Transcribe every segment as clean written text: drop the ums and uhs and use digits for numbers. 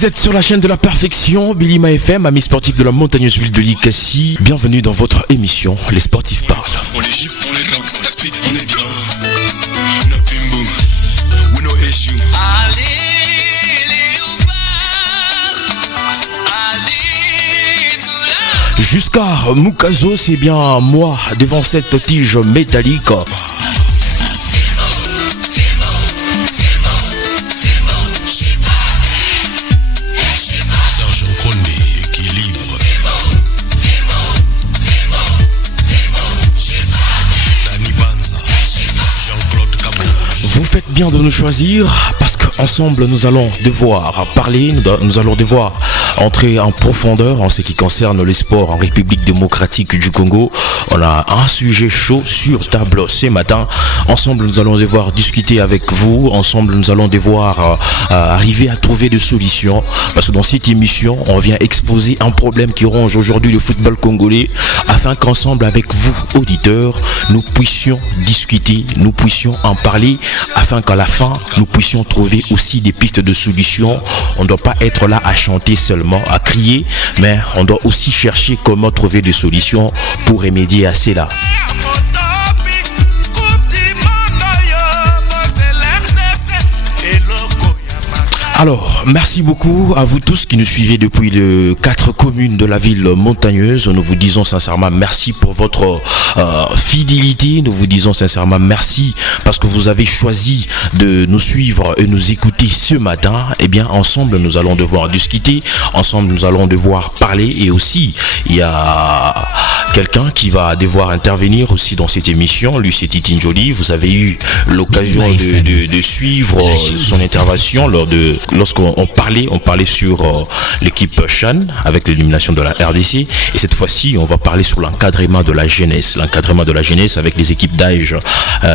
Vous êtes sur la chaîne de la perfection, Bilima FM, amis sportifs de la montagneuse ville de Likassi. Bienvenue dans votre émission, Les Sportifs Parlent. On les gifle, on les tank, on les split, on est bien. Nothing boom, we no issue. Jusqu'à Mukazo, c'est bien moi, devant cette tige métallique. Vous faites bien de nous choisir parce qu'ensemble nous allons devoir parler, nous allons devoir entrer en profondeur en ce qui concerne les sports en République démocratique du Congo. On a un sujet chaud sur table ce matin. Ensemble nous allons devoir discuter avec vous, ensemble nous allons devoir arriver à trouver des solutions parce que dans cette émission on vient exposer un problème qui ronge aujourd'hui le football congolais afin qu'ensemble avec vous auditeurs nous puissions discuter, nous puissions en parler afin qu'à la fin, nous puissions trouver aussi des pistes de solutions. On ne doit pas être là à chanter seulement, à crier, mais on doit aussi chercher comment trouver des solutions pour remédier à cela. Alors, merci beaucoup à vous tous qui nous suivez depuis les 4 communes de la ville montagneuse. Nous vous disons sincèrement merci pour votre fidélité. Nous vous disons sincèrement merci parce que vous avez choisi de nous suivre et nous écouter ce matin. Eh bien, ensemble, nous allons devoir discuter. Ensemble, nous allons devoir parler. Et aussi, il y a quelqu'un qui va devoir intervenir aussi dans cette émission. Lui, c'est Titine Jolie. Vous avez eu l'occasion de suivre son intervention lorsqu'on parlait sur l'équipe Chan avec l'élimination de la RDC. Et cette fois-ci, on va parler sur l'encadrement de la jeunesse. L'encadrement de la jeunesse avec les équipes d'âge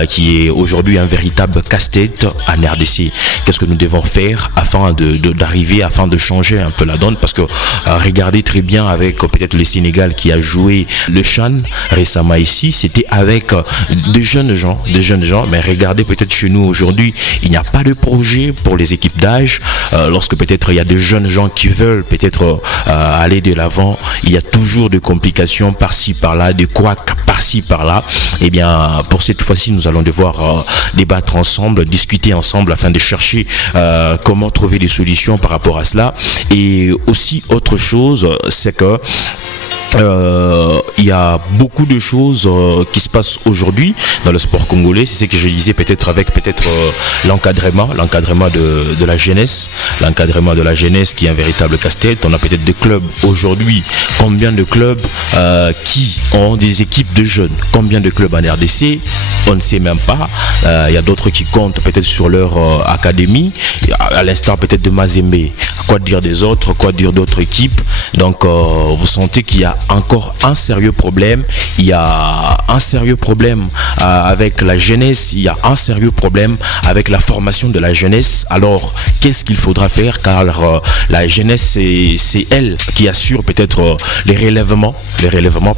qui est aujourd'hui un véritable casse-tête en RDC. Qu'est-ce que nous devons faire afin d'arriver, afin de changer un peu la donne? Parce que regardez très bien avec peut-être le Sénégal qui a joué le Chan récemment ici, c'était avec de jeunes gens, mais regardez peut-être chez nous aujourd'hui, il n'y a pas de projet pour les équipes d'âge. Lorsque peut-être il y a de jeunes gens qui veulent peut-être aller de l'avant, il y a toujours des complications par-ci par-là, des couacs par-ci par-là. Et bien pour cette fois-ci, nous allons devoir débattre ensemble, discuter ensemble afin de chercher comment trouver des solutions par rapport à cela. Et aussi autre chose, c'est que il y a beaucoup de choses qui se passent aujourd'hui dans le sport congolais. C'est ce que je disais peut-être avec l'encadrement de la jeunesse, l'encadrement de la jeunesse qui est un véritable casse-tête. On a peut-être des clubs aujourd'hui, combien de clubs qui ont des équipes de jeunes, combien de clubs en RDC, on ne sait même pas. Il y a d'autres qui comptent peut-être sur leur académie, à l'instar peut-être de Mazembe. Quoi dire des autres, quoi dire d'autres équipes. Donc vous sentez qu'il y a encore un sérieux problème. Il y a un sérieux problème avec la jeunesse. Il y a un sérieux problème avec la formation de la jeunesse. Alors qu'est-ce qu'il faudra faire? Car la jeunesse c'est elle qui assure peut-être les relèvements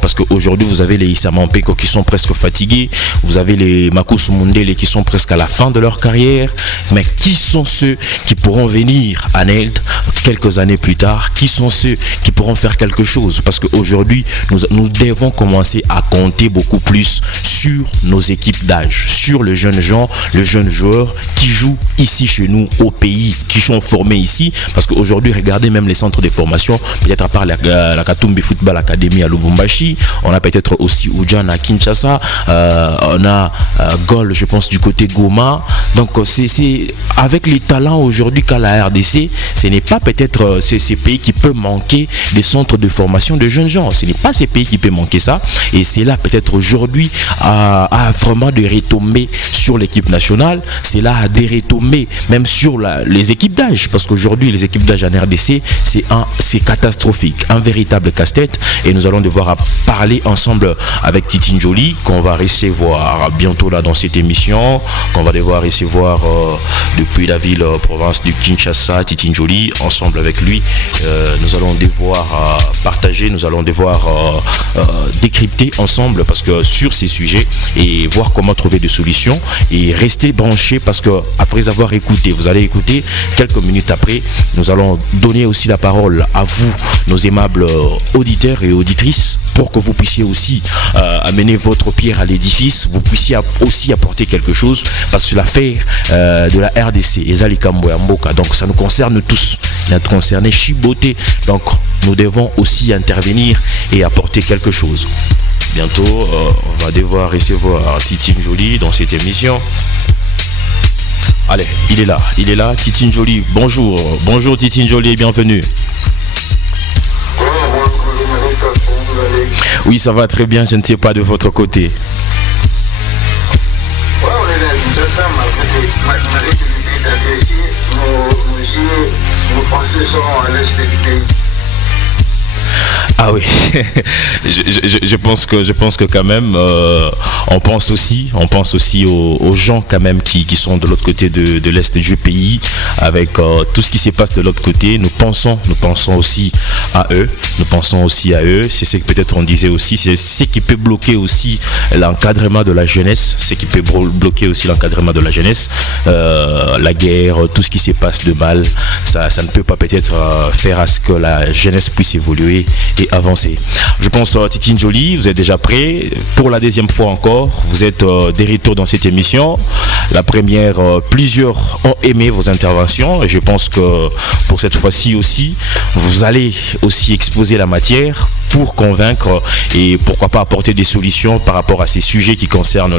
parce qu'aujourd'hui vous avez les Issa Mampeko qui sont presque fatigués. Vous avez les Makusu Mundele qui sont presque à la fin de leur carrière. Mais qui sont ceux qui pourront venir en aide quelques années plus tard? Qui sont ceux qui pourront faire quelque chose? Parce qu'aujourd'hui, nous devons commencer à compter beaucoup plus sur nos équipes d'âge, sur les jeunes gens, les jeunes joueurs qui jouent ici chez nous au pays, qui sont formés ici. Parce qu'aujourd'hui, regardez même les centres de formation, peut-être à part la Katumbi Football Academy à Lubumbashi, on a peut-être aussi Oudjan à Kinshasa, on a Gol, je pense, du côté Goma. Donc, c'est avec les talents aujourd'hui qu'a la RDC, ce n'est pas peut-être ces pays qui peuvent manquer des centres de formation de jeunes gens. Ce n'est pas ces pays qui peuvent manquer ça. Et c'est là peut-être aujourd'hui à vraiment de retomber sur l'équipe nationale. C'est là à retomber même sur les équipes d'âge. Parce qu'aujourd'hui, les équipes d'âge en RDC, c'est catastrophique. Un véritable casse-tête. Et nous allons devoir parler ensemble avec Titine Jolie, qu'on va recevoir bientôt là dans cette émission, qu'on va devoir recevoir voir depuis la ville province du Kinshasa, Titi Njoli. Ensemble avec lui, nous allons devoir partager, nous allons devoir décrypter ensemble parce que sur ces sujets et voir comment trouver des solutions et rester branchés parce que après avoir écouté, vous allez écouter quelques minutes après, nous allons donner aussi la parole à vous, nos aimables auditeurs et auditrices, pour que vous puissiez aussi amener votre pierre à l'édifice, vous puissiez aussi apporter quelque chose parce que l'affaire de la RDC et Zalikambo Mboka, donc ça nous concerne tous, il a concerné Chiboté, donc nous devons aussi intervenir et apporter quelque chose. Bientôt, on va devoir recevoir Titi Njoli dans cette émission. Allez, il est là, Titi Njoli. Bonjour Titi Njoli, bienvenue. Oui, ça va très bien, je ne sais pas de votre côté. Ouais, on est là, malgré que l'idée d'adresser, nos pensées sont à l'est du pays. Ah oui, je pense que quand même, on pense aussi aux gens quand même qui sont de l'autre côté de l'est du pays, avec tout ce qui se passe de l'autre côté. Nous pensons aussi à eux. C'est ce que peut-être on disait aussi, c'est ce qui peut bloquer aussi l'encadrement de la jeunesse, la guerre, tout ce qui se passe de mal, ça ne peut pas peut-être faire à ce que la jeunesse puisse évoluer et avancer. Je pense Titi Njoli, vous êtes déjà prêt pour la deuxième fois encore. Vous êtes des retours dans cette émission. La première, plusieurs ont aimé vos interventions et je pense que pour cette fois-ci aussi, vous allez aussi exposer la matière pour convaincre et pourquoi pas apporter des solutions par rapport à ces sujets qui concernent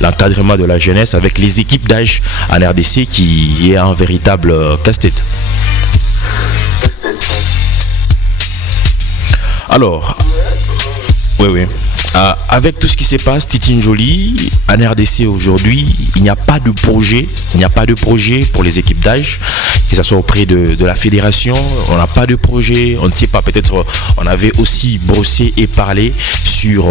l'encadrement de la jeunesse avec les équipes d'âge en RDC qui est un véritable casse-tête. Alors, oui. Avec tout ce qui se passe, Titi Njoli, en RDC aujourd'hui, il n'y a pas de projet pour les équipes d'âge, que ce soit auprès de la fédération, on n'a pas de projet, on ne sait pas, peut-être on avait aussi brossé et parlé sur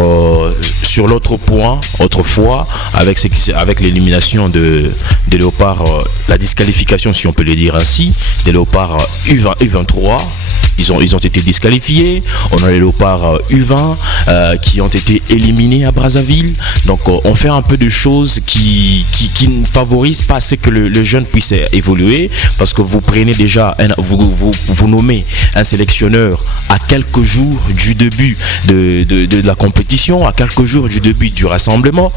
l'autre point, autrefois, avec l'élimination de Léopard, la disqualification, si on peut le dire ainsi, des Léopards U23. Ils ont été disqualifiés. On a les Léopards U20 qui ont été éliminés à Brazzaville. Donc on fait un peu de choses qui ne favorisent pas ce que le jeune puisse évoluer. Parce que vous prenez déjà, vous nommez un sélectionneur à quelques jours du début de la compétition, à quelques jours du début du rassemblement.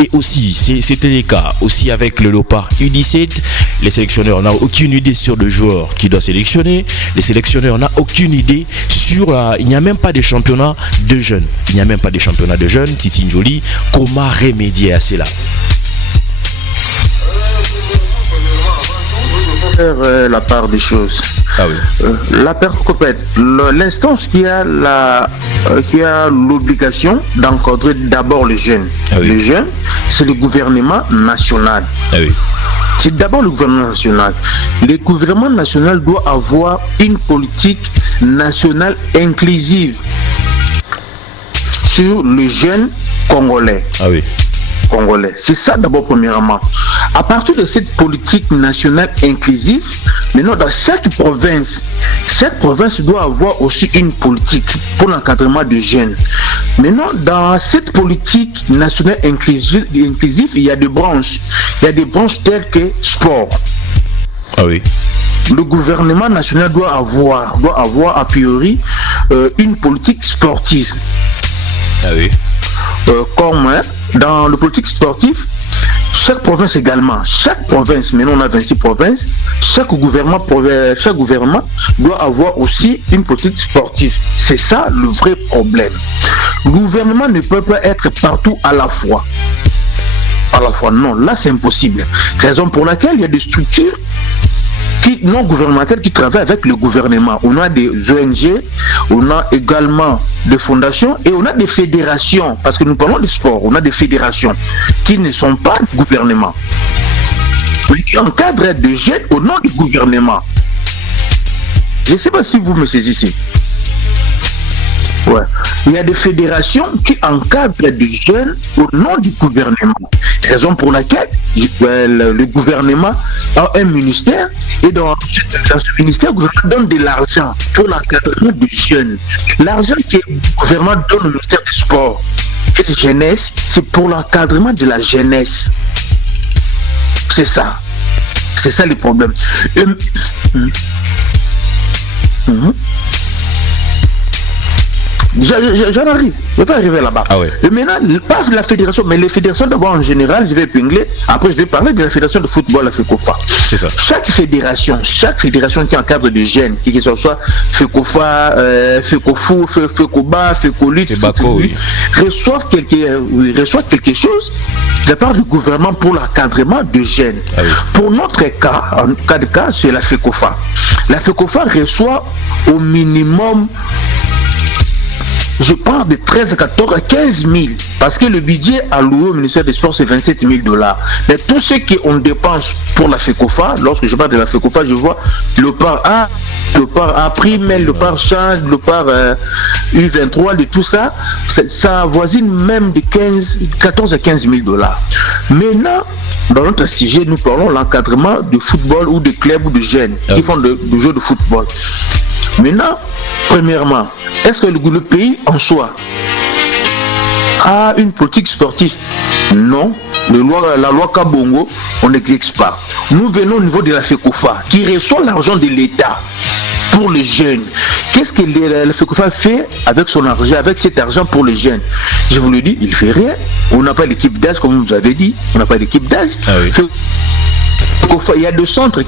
Et aussi, c'était le cas aussi avec le Léopard U17. Les sélectionneurs n'ont aucune idée sur le joueur qui doit sélectionner. Les sélectionneurs n'ont aucune idée sur... il n'y a même pas de championnat de jeunes. Titi Njoli, comment remédier à cela? La part des choses. Ah oui. La personne complète. L'instance qui a l'obligation d'encadrer d'abord les jeunes. Ah oui. Les jeunes, c'est le gouvernement national. Ah oui. C'est d'abord le gouvernement national. Le gouvernement national doit avoir une politique nationale inclusive sur les jeunes congolais. Ah oui. Congolais. C'est ça d'abord premièrement. À partir de cette politique nationale inclusive, maintenant dans chaque province doit avoir aussi une politique pour l'encadrement des jeunes. Maintenant, dans cette politique nationale inclusive, il y a des branches. Il y a des branches telles que sport. Ah oui. Le gouvernement national doit avoir a priori une politique sportive. Ah oui. Comme dans le politique sportif, chaque province également, maintenant on a 26 provinces, chaque gouvernement doit avoir aussi une politique sportive. C'est ça le vrai problème. Le gouvernement ne peut pas être partout à la fois. Non, là c'est impossible. Raison pour laquelle il y a des structures non gouvernementales qui travaillent avec le gouvernement. On a des ONG, on a également des fondations et on a des fédérations, parce que nous parlons de sport, on a des fédérations qui ne sont pas du gouvernement, mais qui encadrent des jeunes au nom du gouvernement. Je ne sais pas si vous me saisissez. Ouais. Il y a des fédérations qui encadrent des jeunes au nom du gouvernement. Raison pour laquelle le gouvernement a un ministère et dans ce ministère, le gouvernement donne de l'argent pour l'encadrement des jeunes. L'argent que le gouvernement donne au ministère du sport et de jeunesse, c'est pour l'encadrement de la jeunesse. C'est ça. C'est ça le problème. J'en arrive, je vais pas arriver là-bas. Ah ouais. Et maintenant, pas la fédération, mais les fédérations d'abord en général, je vais épingler. Après, je vais parler de la fédération de football, la FECOFA. C'est ça. Chaque fédération qui encadre des jeunes, que ce soit FECOFA, FECOFU, FECOBA, FECOLUT, reçoivent quelque chose de la part du gouvernement pour l'encadrement de jeunes. Ah oui. Pour notre cas, en cas de cas, c'est la FECOFA. La FECOFA reçoit au minimum, je parle de 13 à 14 à 15 000 parce que le budget alloué au ministère des Sports c'est 27 000 $. Mais tout ce qu'on dépense pour la FECOFA, lorsque je parle de la FECOFA, je vois le part A, le part A prime, le part change, le part U23, de tout ça, ça avoisine même de 14 à 15 000 $. Maintenant, dans notre sujet, nous parlons de l'encadrement de football ou de clubs ou de jeunes qui font du jeu de football. Maintenant, premièrement, est-ce que le pays en soi a une politique sportive? Non. La loi Kabongo, on n'existe pas. Nous venons au niveau de la FECOFA qui reçoit l'argent de l'État pour les jeunes. Qu'est-ce que la FECOFA fait avec son argent, avec cet argent pour les jeunes? Je vous le dis, il ne fait rien. On n'a pas d'équipe d'âge, comme vous avez dit. On n'a pas d'équipe d'âge. Ah oui. Il y a des centres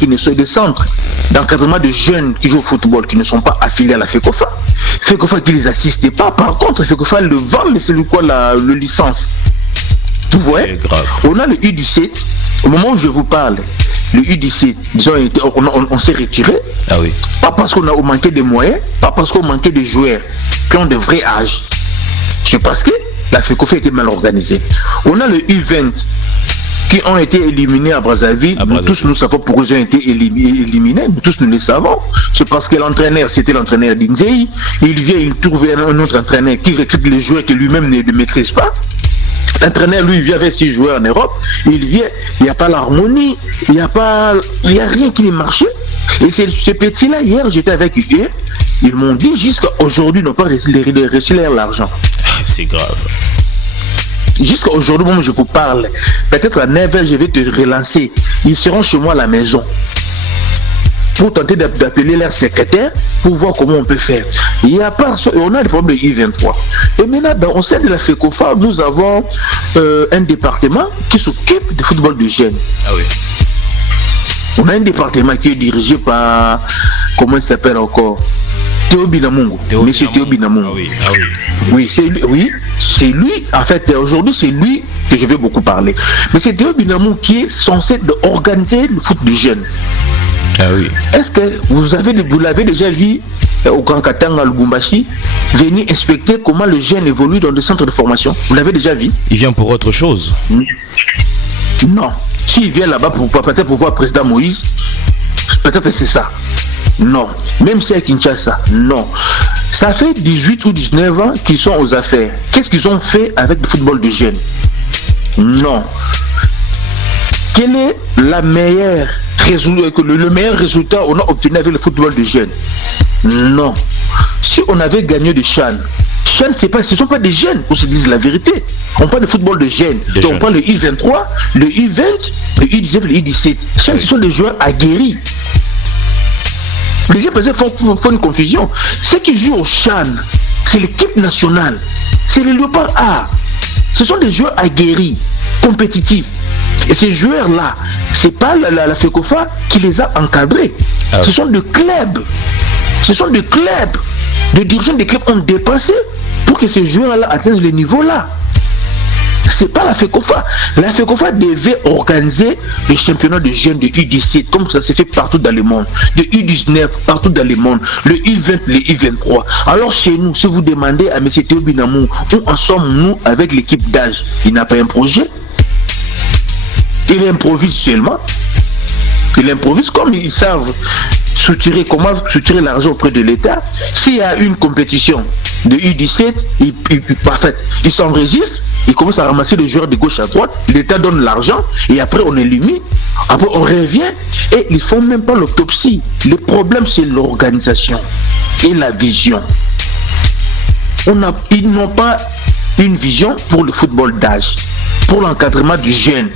d'encadrement de jeunes qui jouent au football qui ne sont pas affiliés à la FECOFA. FECOFA qui ne les assiste pas. Par contre, FECOFA le vend, mais c'est quoi le licence. Vous voyez? On a le U17. Au moment où je vous parle, le U17, disons, on s'est retiré. Ah oui. Pas parce qu'on a manqué de moyens, pas parce qu'on manquait de joueurs qui ont de vrais âges. C'est parce que la FECOFA était mal organisée. On a le U20 qui ont été éliminés à Brazzaville. Nous tous, nous savons pourquoi ils ont été éliminés. Nous tous, nous le savons. C'est parce que l'entraîneur, c'était l'entraîneur d'Inzei. Il vient, il trouve un autre entraîneur qui recrute les joueurs que lui-même ne maîtrise pas. L'entraîneur, lui, vient avec 6 joueurs en Europe. Il vient, il n'y a pas l'harmonie, il n'y a rien qui ne marchait. Et ces petits-là, hier, j'étais avec eux. Ils m'ont dit jusqu'à aujourd'hui, ils n'ont pas reçu l'argent. C'est grave. Jusqu'à aujourd'hui, moi je vous parle. Peut-être à 9h, je vais te relancer. Ils seront chez moi à la maison pour tenter d'appeler leur secrétaire pour voir comment on peut faire. Il y a pas, on a le problème de I23. Et maintenant, au sein de la FECOFA, nous avons un département qui s'occupe du football de jeunes. Ah oui. On a un département qui est dirigé par, comment il s'appelle encore, Théo Binamungu. Monsieur Théo Binamungu. Ah oui, ah oui. Oui, c'est lui, en fait, aujourd'hui, c'est lui que je vais beaucoup parler. Mais c'est Théo Binamungu qui est censé organiser le foot de jeunes. Ah oui. Est-ce que vous l'avez déjà vu au Grand Katanga, à Lubumbashi, venir inspecter comment le jeune évolue dans des centres de formation? Vous l'avez déjà vu? Il vient pour autre chose? Non. S'il vient là-bas peut-être pour voir le président Moïse, peut-être que c'est ça. Non. Même si à Kinshasa, non. Ça fait 18 ou 19 ans qu'ils sont aux affaires. Qu'est-ce qu'ils ont fait avec le football de jeunes? Non. Quel est le meilleur résultat qu'on a obtenu avec le football de jeunes? Non. Si on avait gagné des CHAN, ce ne sont pas des jeunes, on se dise la vérité. On parle de football de jeunes. Donc on parle de U23, le U20, le U19, le U17. Ce sont des joueurs aguerris. Les gens font une confusion. Ceux qui jouent au CHAN, c'est l'équipe nationale. C'est le Léopard A. Ce sont des joueurs aguerris, compétitifs. Et ces joueurs-là, c'est pas la FECOFA qui les a encadrés. Ah. Ce sont des clubs. Ce sont des clubs. Les dirigeants des clubs ont dépassé pour que ces joueurs-là atteignent le niveau-là. C'est pas la FECOFA. La FECOFA devait organiser le championnat de jeunes de U17 comme ça s'est fait partout dans le monde, de U19 partout dans le monde, le U20, le U23. Alors chez nous, si vous demandez à M. Théo Binamungu où en sommes-nous avec l'équipe d'âge, il n'a pas un projet. Il improvise seulement. Il improvise comme ils savent. soutirer l'argent auprès de l'État. S'il y a une compétition de U17, ils s'enregistrent, ils commencent à ramasser les joueurs de gauche à droite, l'État donne l'argent et après on élimine, après on revient et ils font même pas l'autopsie. Le problème c'est l'organisation et la vision. Ils n'ont pas une vision pour le football d'âge, pour l'encadrement du jeune.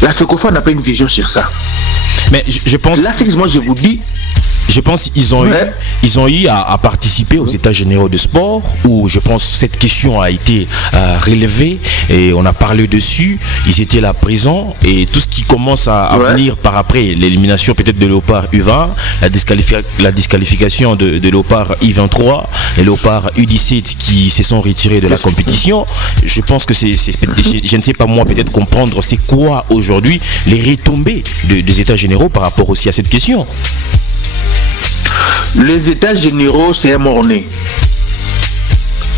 La FECOFA n'a pas une vision sur ça. Mais je pense... Là, c'est que moi je vous dis... Je pense qu'ils ont eu à participer aux états généraux de sport où je pense cette question a été relevée et on a parlé dessus. Ils étaient là présents et tout ce qui commence à venir par après, l'élimination peut-être de Léopard U20, la disqualification de Léopard U23 et Léopard U17 qui se sont retirés de la compétition. Je pense que je ne sais pas moi peut-être comprendre c'est quoi aujourd'hui les retombées des états généraux par rapport aussi à cette question. Les états généraux, c'est un mort-né.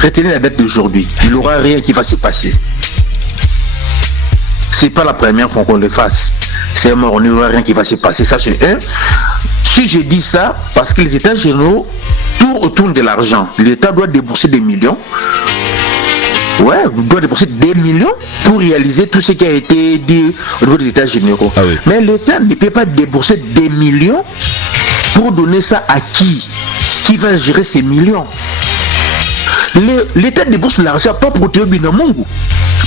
Retenez la date d'aujourd'hui. Il n'y aura rien qui va se passer. C'est pas la première fois qu'on le fasse. C'est un mort-né, il n'y aura rien qui va se passer. Ça, c'est un. Si je dis ça, parce que les états généraux tournent autour de l'argent. L'État doit débourser des millions. Ouais, doit débourser des millions pour réaliser tout ce qui a été dit au niveau des états généraux. Ah oui. Mais l'État ne peut pas débourser des millions pour donner ça à qui va gérer ces millions? L'État débourse l'argent pas pour Théo Binamungu,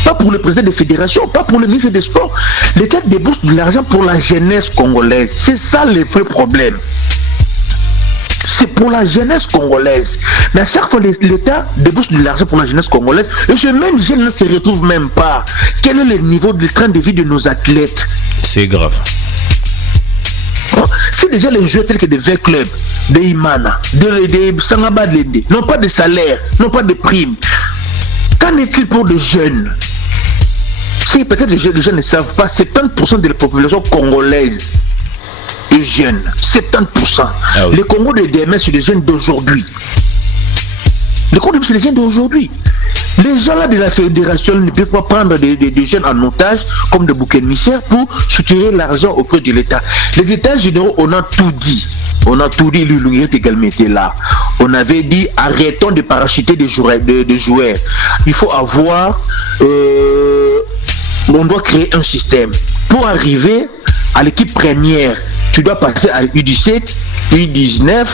pas pour le président des fédérations, pas pour le ministre des Sports. L'État débourse de l'argent pour la jeunesse congolaise. C'est ça le vrai problème. C'est pour la jeunesse congolaise. Mais à chaque fois, l'État débourse de l'argent pour la jeunesse congolaise et ce même jeune ne se retrouve même pas. Quel est le niveau de train de vie de nos athlètes? C'est grave. C'est déjà les joueurs tels que des V clubs, des Imana, des Sangaba Lende, n'ont pas de salaire, n'ont pas de primes. Qu'en est-il pour les jeunes? Si peut-être les jeunes ne savent pas, 70% de la population congolaise est jeune. 70%. Ah oui. Les Congos de DMS, c'est les jeunes d'aujourd'hui. Les Congos, c'est les jeunes d'aujourd'hui. Les gens là de la fédération ne peuvent pas prendre des jeunes en otage comme des boucs émissaires pour soutenir l'argent auprès de l'État. Les États généraux, on a tout dit. On a tout dit, l'Union également était là. On avait dit arrêtons de parachuter des joueurs. Il faut avoir... on doit créer un système. Pour arriver à l'équipe première, tu dois passer à U17, U19,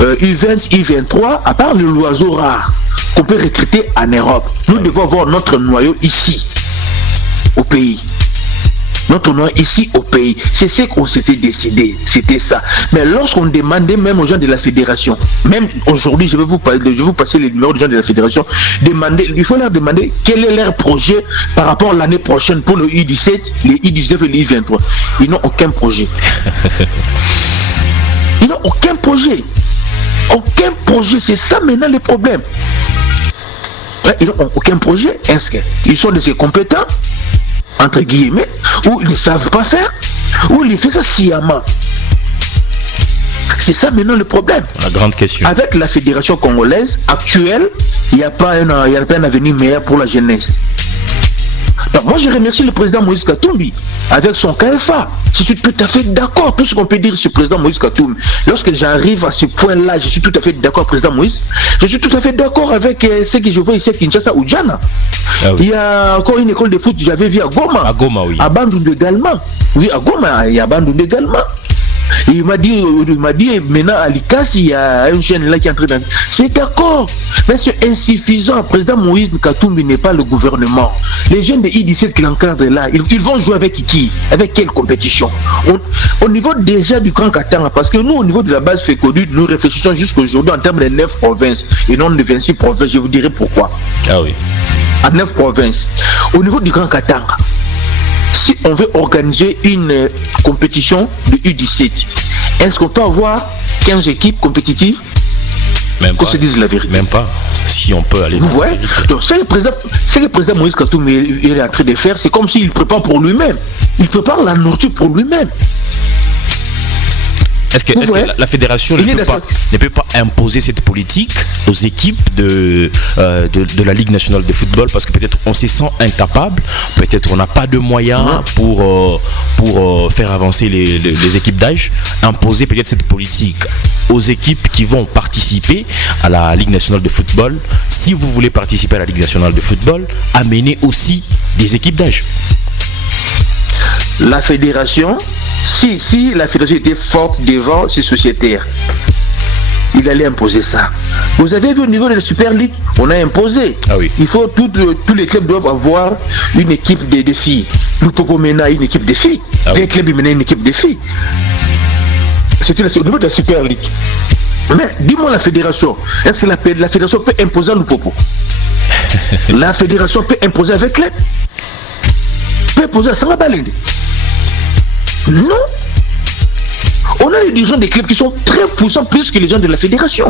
U20, U23, à part le loiseau rare qu'on peut recruter en Europe. Nous devons avoir notre noyau ici, au pays. Notre noyau ici, au pays. C'est ce qu'on s'était décidé. C'était ça. Mais lorsqu'on demandait même aux gens de la fédération, même aujourd'hui, je vais vous passer les numéros des gens de la fédération, il faut leur demander quel est leur projet par rapport à l'année prochaine pour le U17, les U19 et les U23. Ils n'ont aucun projet. Ils n'ont aucun projet. Aucun projet. C'est ça maintenant le problème. Ils n'ont aucun projet. Est-ce qu'ils sont de ces compétents, entre guillemets, ou ils ne savent pas faire, ou ils font ça sciemment? C'est ça maintenant le problème. La grande question. Avec la fédération congolaise actuelle, il n'y a pas un avenir meilleur pour la jeunesse. Donc moi je remercie le président Moïse Katumbi avec son KFA. Je suis tout à fait d'accord. Tout ce qu'on peut dire sur le président Moïse Katumbi. Lorsque j'arrive à ce point-là, je suis tout à fait d'accord, président Moïse. Je suis tout à fait d'accord avec ce que je vois ici à Kinshasa ou Djana. Ah oui. Il y a encore une école de foot que j'avais vue à Goma. À Goma, oui. À Bandundu également. Oui, à Goma, il y a Bandundu également. Et il m'a dit maintenant à Likasi, il y a un jeune là qui est en train de... C'est d'accord, mais c'est insuffisant. Président Moïse Katumbi n'est pas le gouvernement. Les jeunes de I-17 qui l'encadrent là, ils vont jouer avec qui? Avec quelle compétition? Au niveau déjà du Grand Katanga, parce que nous, au niveau de la base FECODU, nous réfléchissons jusqu'aujourd'hui en termes de 9 provinces et non de 26 provinces. Je vous dirai pourquoi. Ah oui. À 9 provinces. Au niveau du Grand Katanga, si on veut organiser une compétition de U17, est-ce qu'on peut avoir 15 équipes compétitives? Même pas. Qu'on se dise la vérité. Même pas. Si on peut aller. Ouais. Donc, c'est le président Moïse Katumbi est en train de faire, c'est comme s'il prépare pour lui-même. Il prépare la nourriture pour lui-même. Est-ce que la fédération ne peut pas imposer cette politique aux équipes de la Ligue nationale de football, parce que peut-être on se sent incapable, peut-être on n'a pas de moyens pour faire avancer les équipes d'âge, imposer peut-être cette politique aux équipes qui vont participer à la Ligue nationale de football. Si vous voulez participer à la Ligue nationale de football, amenez aussi des équipes d'âge. La fédération, si la fédération était forte devant ses sociétaires, il allait imposer ça. Vous avez vu au niveau de la Super League, on a imposé. Ah oui. Il faut tous les clubs doivent avoir une équipe de filles. Nous pouvons mener une équipe de filles. Ah oui. Les clubs menaient une équipe de filles. C'était au niveau de la Super League. Mais dis-moi la fédération, est-ce que la fédération peut imposer à Lupopo? La fédération peut imposer avec club. Peut imposer à Sangabalende. Non. On a des dirigeants des clubs qui sont très puissants, plus que les gens de la fédération.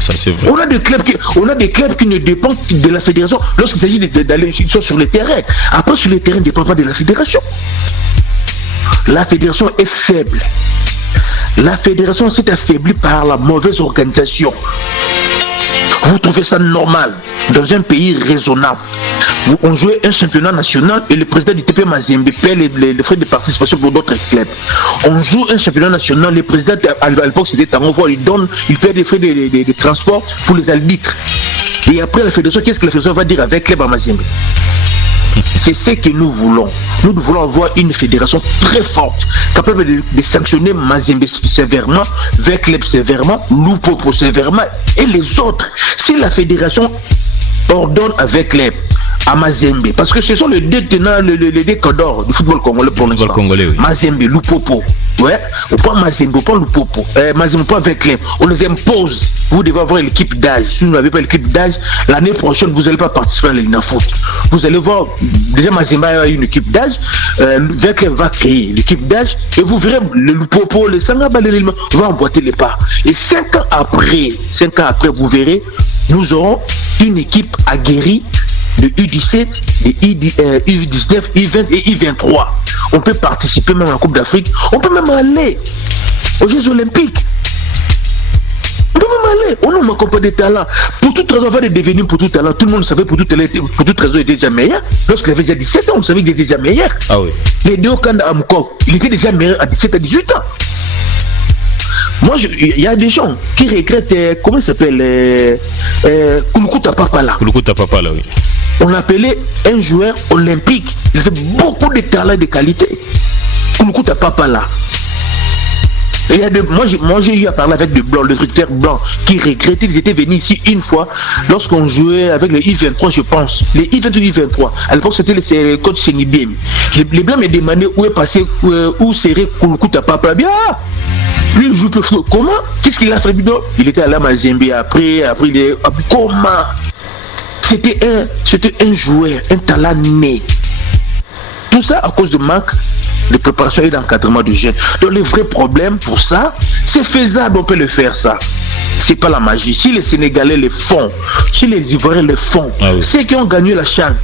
Ça, c'est vrai. On a des clubs qui ne dépendent de la fédération lorsqu'il s'agit d'aller sur le terrain. Après, sur le terrain, ne dépend pas de la fédération. La fédération est faible. La fédération s'est affaiblie par la mauvaise organisation. Vous trouvez ça normal dans un pays raisonnable? On jouait un championnat national et le président du TP Mazembe paie les frais de participation pour d'autres clubs. On joue un championnat national, le président à l'époque c'était Tangovo, il paie des frais de transport pour les arbitres. Et après la fédération, qu'est-ce que la fédération va dire avec club à Mazembe? C'est ce que nous voulons. Nous voulons avoir une fédération très forte, capable de sanctionner Mazembe sévèrement, Vecleb sévèrement, Lupopo sévèrement et les autres. Si la fédération ordonne avec les à Mazembe, parce que ce sont les deux tenants, les deux cadors du football congolais pour l'instant. Oui. Mazembe, Lupopo. Ouais, on prend Mazembe, on prend Lupopo. Mazembe, on prend avec les. On les impose. Vous devez avoir l'équipe d'âge. Si vous n'avez pas l'équipe d'âge, l'année prochaine, vous n'allez pas participer à l'Inafoot. Vous allez voir, déjà Mazembe a une équipe d'âge. Vecleb va créer l'équipe d'âge. Et vous verrez, le Lupopo, le Sangaba, va emboîter les pas. Et 5 ans après, vous verrez, nous aurons une équipe aguerrie de U17, de U19, U20 et U23. On peut participer même à la Coupe d'Afrique. On peut même aller aux Jeux Olympiques. On peut même aller. On n'a pas des talents. Pour toute raison, on va devenir pour tout talent. Tout le monde savait pour toute raison, il était déjà meilleur. Lorsqu'il avait déjà 17 ans, on savait qu'il était déjà meilleur. Ah oui. Les deux Kanda Amkok, il était déjà meilleur à 17 à 18 ans. Moi, il y a des gens qui regrettent, comment il s'appelle, Kulukuta Papala. Kulukuta Papala, oui. On l'appelait un joueur olympique. Il avait beaucoup de talent et de qualité. Kulukuta Papala. Et moi j'ai eu à parler avec des blancs, le directeur blanc, qui regrettait. Ils étaient venus ici une fois lorsqu'on jouait avec les I-23, je pense. Les I-22 I-23. À l'époque, c'était le coach Senibiem. Les blancs me demandaient où est passé, où serait Kulukuta Papala. Bien, lui, il joue plus. Comment? Qu'est-ce qu'il a fait? Il était à la Mazembe. Après, il est. Comment? C'était un joueur, un talent né. Tout ça à cause de manque de préparation et d'encadrement de jeunes. Donc le vrai problème pour ça, c'est faisable, on peut le faire ça. C'est pas la magie. Si les Sénégalais le font, si les Ivoiriens le font, oui. Ceux qui ont gagné la CHAN,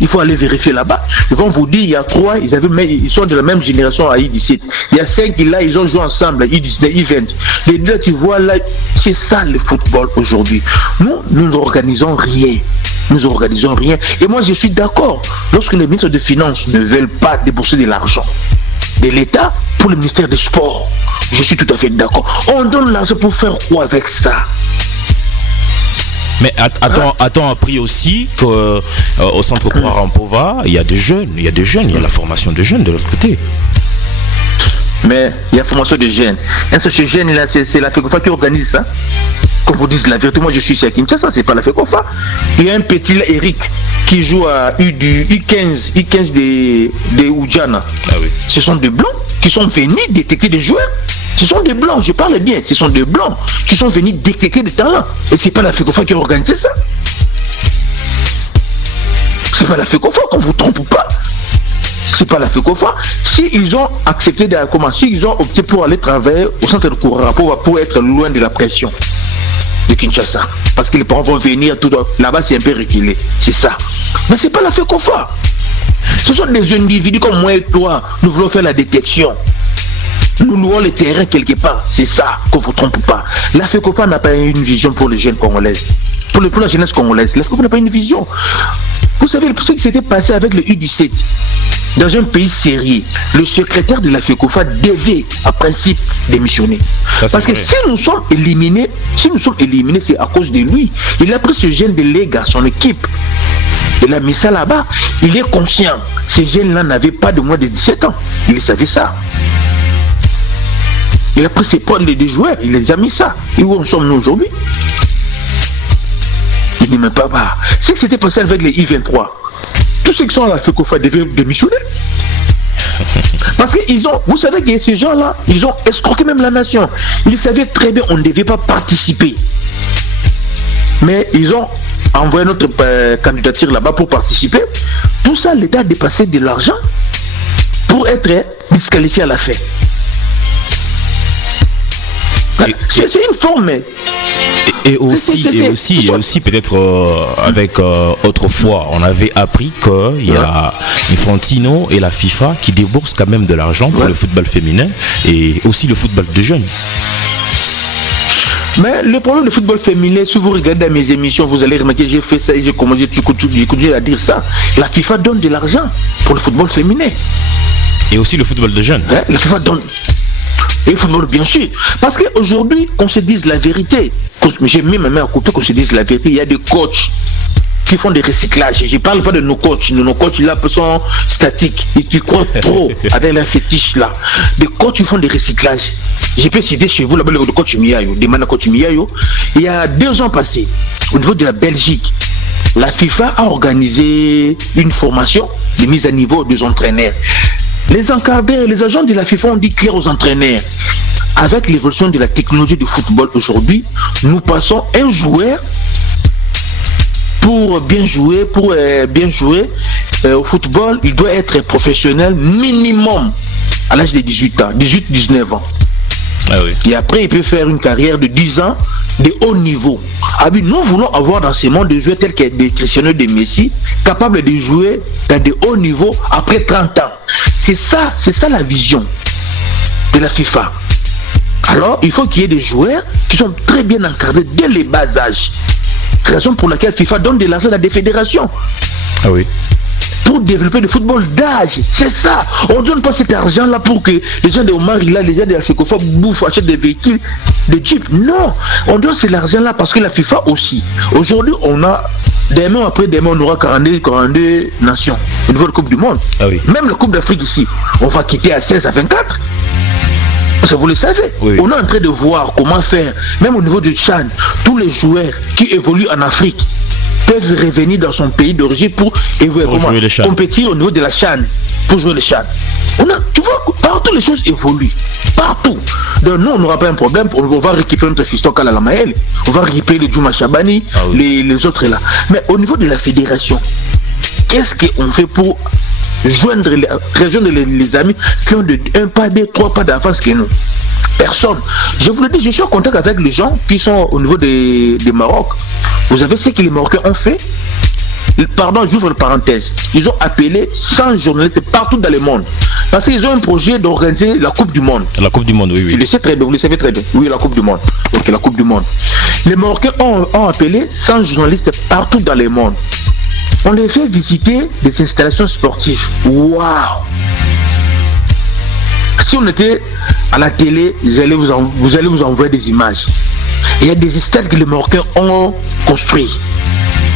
il faut aller vérifier là-bas. Ils vont vous dire, il y a 3, ils sont de la même génération à I-17. Il y a 5 là, ils ont joué ensemble à I-19, I-20. Les deux, tu vois là, c'est ça le football aujourd'hui. Nous n'organisons rien. Et moi, je suis d'accord. Lorsque les ministres des Finances ne veulent pas débourser de l'argent de l'État pour le ministère des Sports, je suis tout à fait d'accord. On donne l'argent pour faire quoi avec ça? Mais a-t-on appris aussi qu'au centre Croix-Rampova, il y a des jeunes, il y a la formation de jeunes de l'autre côté. Mais il y a la formation de jeunes. Et ce jeune-là, c'est la FECOFA qui organise ça. Qu'on vous dise la vérité, moi je suis ici à Kinshasa, c'est pas la FECOFA. Il y a un petit là, Eric, qui joue à U15 de Oudjana. Ah oui. Ce sont des blancs qui sont venus détecter des joueurs. Ce sont des blancs, je parle bien, ce sont des blancs qui sont venus détecter des talents. Et c'est pas la FECOFA qui a organisé ça. C'est pas la FECOFA, qu'on vous trompe pas. C'est pas la FECOFA. S'ils ont accepté s'ils ont opté pour aller travailler au centre de Koura pour être loin de la pression de Kinshasa, parce que les parents vont venir tout là-bas, c'est un peu reculé, c'est ça. Mais c'est pas la FECOFA. Ce sont des individus comme moi et toi, nous voulons faire la détection. Nous louons les terrains quelque part. C'est ça, qu'on ne vous trompe pas. La FECOFA n'a pas une vision pour les jeunes congolaises. Pour la jeunesse congolaise. La FECOFA n'a pas une vision. Vous savez ce qui s'était passé avec le U17. Dans un pays sérieux, le secrétaire de la FECOFA devait, à principe, démissionner. Parce que si nous sommes éliminés, c'est à cause de lui. Il a pris ce jeune de Lega, son équipe. Il a mis ça là-bas. Il est conscient. Ces jeunes-là n'avaient pas de moins de 17 ans. Il savait ça. Il a pris ses points de joueurs. Il les a mis ça. Et où en sommes-nous aujourd'hui? Il n'est même pas bas. C'est ce qui s'était passé avec les I-23. Tous ceux qui sont à la FECOFA devaient démissionner. Parce qu'ils ont, vous savez que ces gens-là, ils ont escroqué même la nation. Ils savaient très bien qu'on ne devait pas participer. Mais ils ont envoyé notre candidature là-bas pour participer. Tout ça, l'État a dépassé de l'argent pour être disqualifié à la fin. C'est une forme. Et aussi peut-être avec autrefois, on avait appris qu'il y a Infantino et la FIFA qui déboursent quand même de l'argent pour le football féminin et aussi le football de jeunes. Mais le problème du football féminin, si vous regardez mes émissions, vous allez remarquer, j'ai fait ça et j'ai continué à dire ça. La FIFA donne de l'argent pour le football féminin. Et aussi le football de jeunes. La FIFA donne. Et le football, bien sûr. Parce qu'aujourd'hui, qu'on se dise la vérité, j'ai mis ma main à couper qu'on se dise la vérité, il y a des coachs qui font des recyclages. Je ne parle pas de nos coachs. Nos coachs là sont statiques. Et qui croient trop avec la fétiche là. Des coachs qui font des recyclages. Je peux citer chez vous là-bas le coach Miayo, demande à coach Miayo. Il y a 2 ans passés, au niveau de la Belgique, la FIFA a organisé une formation de mise à niveau des entraîneurs. Les encadreurs et les agents de la FIFA ont dit clair aux entraîneurs. Avec l'évolution de la technologie du football aujourd'hui, nous passons un joueur pour bien jouer au football, il doit être professionnel minimum à l'âge de 18 ans, 18-19 ans. Ah oui. Et après, il peut faire une carrière de 10 ans de haut niveau. Ah oui, nous voulons avoir dans ce monde des joueurs tels que des Cristiano de Messi, capables de jouer dans de hauts niveaux après 30 ans. C'est ça la vision de la FIFA. Alors, il faut qu'il y ait des joueurs qui sont très bien encadrés dès les bas âges. Raison pour laquelle FIFA donne de l'argent à des fédérations. Ah oui. Pour développer le football d'âge. C'est ça. On ne donne pas cet argent-là pour que les gens de Omarila, les gens de la FECOFA bouffent, achètent des véhicules, des jeeps. Non. On donne cet argent-là parce que la FIFA aussi. Aujourd'hui, on a, demain après demain, on aura 42 nations au niveau de la Coupe du Monde. Ah oui. Même la Coupe d'Afrique ici, on va quitter à 16 à 24. Ça, vous le savez. Oui. On est en train de voir comment faire, même au niveau du Tchad, tous les joueurs qui évoluent en Afrique peuvent revenir dans son pays d'origine pour compétir au niveau de la CHAN, pour jouer le CHAN. Tu vois, partout les choses évoluent. Partout. Donc nous, on n'aura pas un problème. On va récupérer notre fiston Kalala Maël. On va récupérer les Djouma Chabani, les autres là. Mais au niveau de la fédération, qu'est-ce qu'on fait pour rejoindre les amis qui ont un pas, 2, 3 pas d'avance que nous? Personne. Je vous le dis, je suis en contact avec les gens qui sont au niveau des Maroc. Vous savez ce que les Marocains ont fait? Pardon, j'ouvre une parenthèse. Ils ont appelé 100 journalistes partout dans le monde. Parce qu'ils ont un projet d'organiser la Coupe du Monde. La Coupe du Monde, oui. Je le sais très bien, vous le savez très bien. Oui, la Coupe du Monde. Ok, la Coupe du Monde. Les Marocains ont appelé 100 journalistes partout dans le monde. On les fait visiter des installations sportives. Waouh! Si on était à la télé, vous allez vous envoyer des images. Il y a des stades que les Marocains ont construits.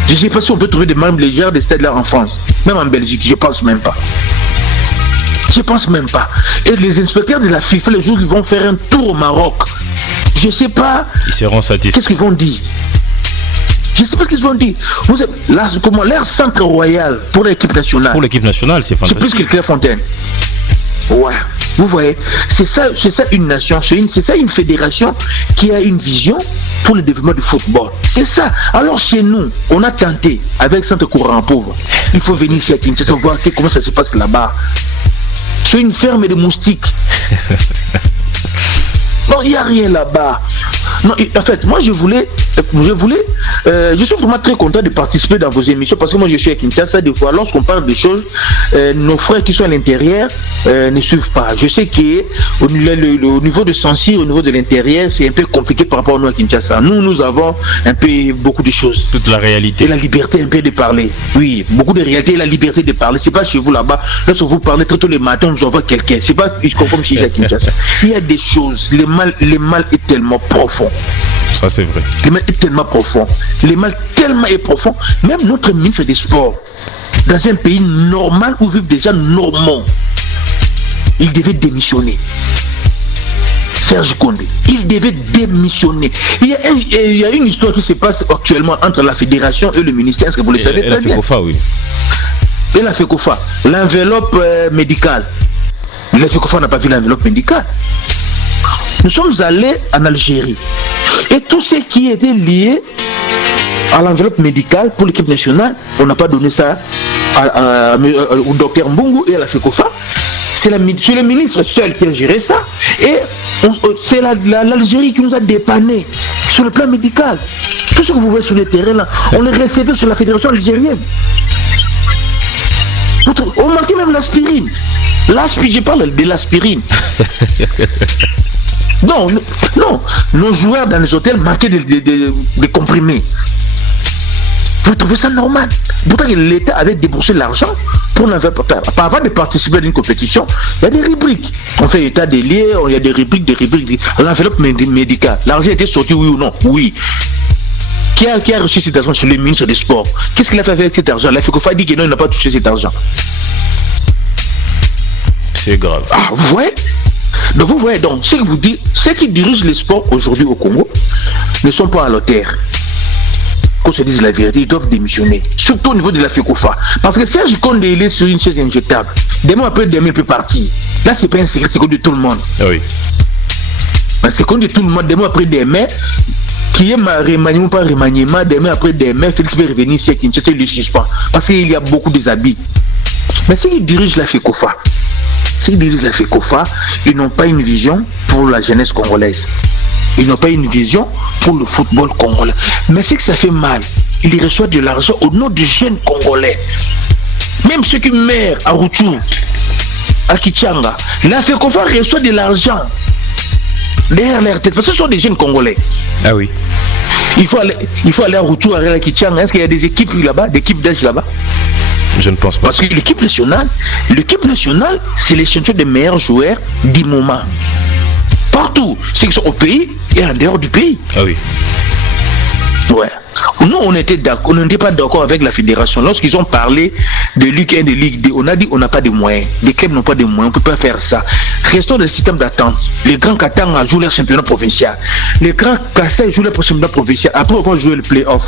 Je ne sais pas si on peut trouver des membres légers des stades là en France. Même en Belgique, je ne pense même pas. Je ne pense même pas. Et les inspecteurs de la FIFA, les jours ils vont faire un tour au Maroc, je ne sais pas. Ils seront satisfaits. Qu'est-ce qu'ils vont dire? Je ne sais pas ce qu'ils vont dire. Là, comment l'air centre royal pour l'équipe nationale. Pour l'équipe nationale, c'est fantastique. C'est plus que Clairefontaine. Ouais. Vous voyez, c'est ça une nation, c'est ça une fédération qui a une vision pour le développement du football. C'est ça. Alors chez nous, on a tenté avec Centre Courant Pauvre. Il faut venir ici à Kinshasa voir comment ça se passe là-bas. C'est une ferme de moustiques. Non, il n'y a rien là-bas. Non, en fait, moi je voulais je suis vraiment très content de participer dans vos émissions parce que moi je suis à Kinshasa. Des fois, lorsqu'on parle de choses, nos frères qui sont à l'intérieur ne suivent pas. Je sais qu'au niveau de Saint-Cyr, au niveau de l'intérieur, c'est un peu compliqué par rapport à nous à Kinshasa. Nous avons un peu beaucoup de choses. Toute la réalité. Et la liberté un peu de parler. Oui, beaucoup de réalité et la liberté de parler. C'est pas chez vous là-bas. Lorsque vous parlez très tôt le matin, on vous envoie quelqu'un. C'est pas comme chez Kinshasa. Il y a des choses. Le mal est tellement profond. Ça, c'est vrai. Le mal est tellement profond. Le mal tellement est profond. Même notre ministre des Sports, dans un pays normal où vivent des gens normaux, il devait démissionner. Serge Condé, il devait démissionner. Il y a une histoire qui se passe actuellement entre la fédération et le ministère. Est-ce que vous le savez très bien? Oui. Et la FECOFA, l'enveloppe médicale. La FECOFA n'a pas vu l'enveloppe médicale. Nous sommes allés en Algérie. Et tout ce qui était lié à l'enveloppe médicale pour l'équipe nationale, on n'a pas donné ça au docteur Mbungu et à la FECOFA. C'est le ministre seul qui a géré ça. Et c'est l'Algérie qui nous a dépanné sur le plan médical. Tout ce que vous voyez sur le terrain là, on le recevait sur la fédération algérienne. On manquait même l'aspirine. Je parle de l'aspirine. Non, nos joueurs dans les hôtels manquaient des comprimés. Vous trouvez ça normal? Pourtant l'État avait déboursé l'argent pour l'enveloppe. Avant de participer à une compétition, il y a des rubriques. On fait état des liens, il y a des rubriques. L'enveloppe médicale. L'argent était sorti, oui ou non? Oui. Qui a reçu cet argent? C'est le ministre des Sports. Qu'est-ce qu'il a fait avec cet argent? La FECOFA dit que non, il n'a pas touché cet argent. C'est grave. Ah, vous voyez? Donc vous voyez, donc, ce que vous dites, ceux qui dirigent les sports aujourd'hui au Congo ne sont pas à la terre. Qu'on se dise la vérité, ils doivent démissionner. Surtout au niveau de la FECOFA. Parce que Serge Condé, il est sur une chaise injectable. Demain après, demain, il peut partir. Là, c'est pas un secret, c'est comme de tout le monde. Ah oui. C'est comme de tout le monde. Demain après, demain, qui est remaniement, pas remaniement, demain après, demain, Félix va revenir ici à Kinshasa, il le suspend. Parce qu'il y a beaucoup de habits. Mais ceux qui dirigent la FECOFA, ils n'ont pas une vision pour la jeunesse congolaise. Ils n'ont pas une vision pour le football congolais. Mais c'est que ça fait mal. Ils reçoivent de l'argent au nom des jeunes congolais. Même ceux qui meurent à Rutshuru, à Kichanga, la FECOFA reçoit de l'argent derrière leur tête. Parce que ce sont des jeunes congolais. Ah oui. Il faut aller à Rutshuru, à Kichanga. Est-ce qu'il y a des équipes là-bas, des équipes d'âge là-bas? Je ne pense pas. Parce que l'équipe nationale, c'est l'échantillon des meilleurs joueurs du moment. Partout, ceux qui sont au pays et en dehors du pays. Ah oui. Ouais. Nous, on n'était pas d'accord avec la fédération. Lorsqu'ils ont parlé de Ligue 1 et de Ligue 2, on a dit on n'a pas de moyens. Les clubs n'ont pas de moyens, on ne peut pas faire ça. Restons dans le système d'attente. Les grands Katanga jouent leur championnat provincial. Les grands Kassai jouent leur championnat provincial. Après, on va jouer le play-off.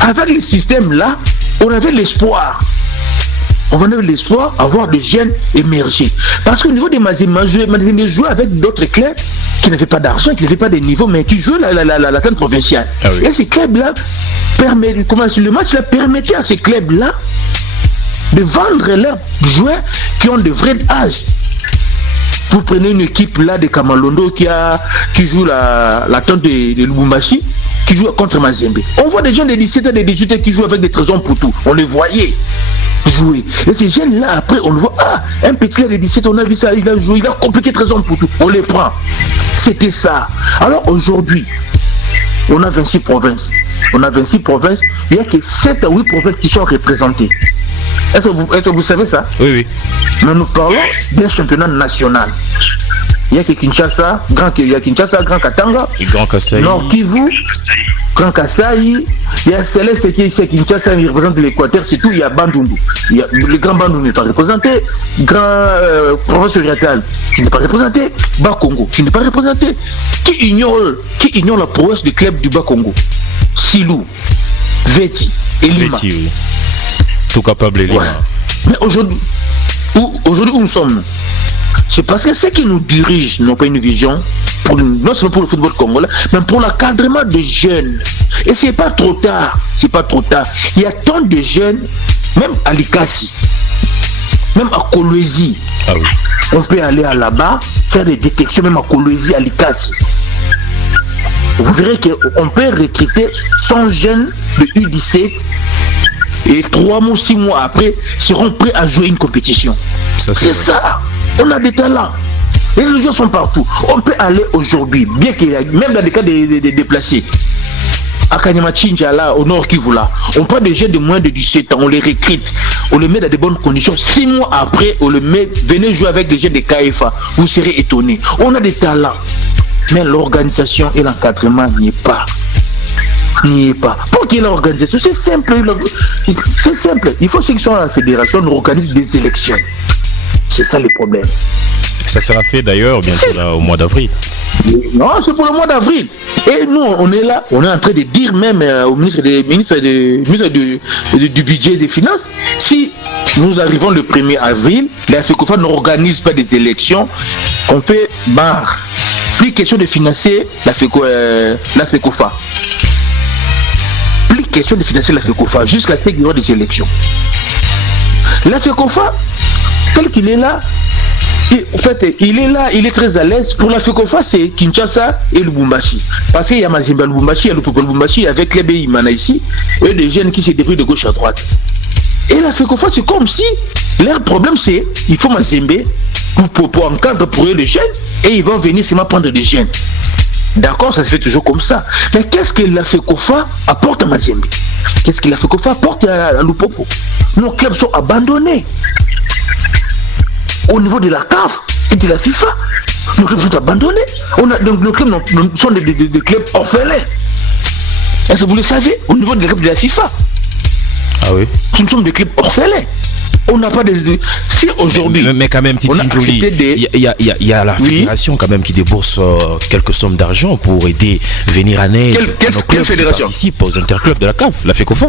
Avec le système là, on avait l'espoir. On avait l'espoir d'avoir des jeunes émergés. Parce qu'au niveau des Mazembe jouaient avec d'autres clubs qui n'avaient pas d'argent, qui n'avaient pas de niveau, mais qui jouaient la scène provinciale. Ah oui. Et ces clubs-là, le match-là permettait à ces clubs-là de vendre leurs joueurs qui ont de vrais âges. Vous prenez une équipe là de Kamalondo qui joue la tente de Lubumbashi, qui joue contre Mazembe. On voit des gens de 17 et de 18 ans qui jouent avec des trésors pour tout. On les voyait jouer. Et ces jeunes-là, après, on le voit, un petit là de 17, on a vu ça, il a joué, il a compliqué trésors pour tout. On les prend. C'était ça. Alors aujourd'hui, on a 26 provinces. Il n'y a que 7 à 8 provinces qui sont représentées. Est-ce que vous savez ça? Oui, oui. Mais nous parlons d'un championnat national. Il y a que Kinshasa, Grand Katanga, Grand Kassai, Nord Kivu, Grand Kassai, il y a Céleste qui est ici à Kinshasa, il représente l'Équateur, c'est tout, il y a Bandundu. Le Grand Bandundu n'est pas représenté, Grand Province orientale qui n'est pas représenté, Bas-Congo qui n'est pas représenté. Qui ignore la prouesse du club du Bas-Congo? Silou, Veti et Lima. Veti, oui. Tout capable, Lima. Ouais. Mais aujourd'hui, où nous sommes? C'est parce que ceux qui nous dirigent n'ont pas une vision, non seulement pour le football congolais, mais pour l'encadrement des jeunes. Et c'est pas trop tard. Il y a tant de jeunes, même à Likasi, même à Kolwezi. Ah oui. On peut aller là-bas, faire des détections, même à Kolwezi, à Likasi. vous verrez qu'on peut recruter 100 jeunes de U17 et 3 mois, 6 mois après, seront prêts à jouer une compétition. C'est ça. On a des talents. Et les gens sont partout. On peut aller aujourd'hui, bien qu'il y ait, même dans les cas des déplacés, à Kanyamachinja, là, au nord Kivu, là, on prend des jeunes de moins de 17 ans, on les recrute, on les met dans de bonnes conditions. 6 mois après, on le met, venez jouer avec des jeunes de KFA, vous serez étonnés. On a des talents, mais l'organisation et l'encadrement n'y est pas. N'y est pas. Pour qu'il y ait l'organisation, c'est simple. C'est simple. Il faut que ceux qui sont à la fédération nous organisent des élections. C'est ça le problème. Ça sera fait d'ailleurs bientôt là, au mois d'avril. Non, c'est pour le mois d'avril. Et nous, on est là, on est en train de dire même au ministre du budget et des finances, si nous arrivons le 1er avril, la FECOFA n'organise pas des élections, on fait barre. Plus question de financer la FECOFA. Plus question de financer la FECOFA jusqu'à ce qu'il y ait des élections. La FECOFA, tel qu'il est là, en fait, il est là, il est très à l'aise. Pour la FECOFA, c'est Kinshasa et Lubumbashi. Parce qu'il y a Mazembe Lubumbashi, il y a Lupopo Lubumbashi avec les Imana ici, et des jeunes qui se débrouillent de gauche à droite. Et la FECOFA, c'est comme si leur problème, c'est il faut Mazembe pour encadrer pour eux les jeunes, et ils vont venir seulement prendre des jeunes. D'accord, ça se fait toujours comme ça. Mais qu'est-ce que la FECOFA apporte à Mazembe? Qu'est-ce que la FECOFA apporte à Lupopo? Nos clubs sont abandonnés. Au niveau de la CAF et de la FIFA, nos clubs sont abandonnés. Donc nos clubs sont des clubs orphelins. Est-ce que vous le savez? Au niveau des clubs de la FIFA. Ah oui. Nous sommes des clubs orphelins. On n'a pas des... Si aujourd'hui... Mais quand même, Titi Njoli, il y a la fédération quand même qui débourse quelques sommes d'argent pour aider, venir en aide à nos clubs qui participent aux interclubs de la CAF, la FECOFA.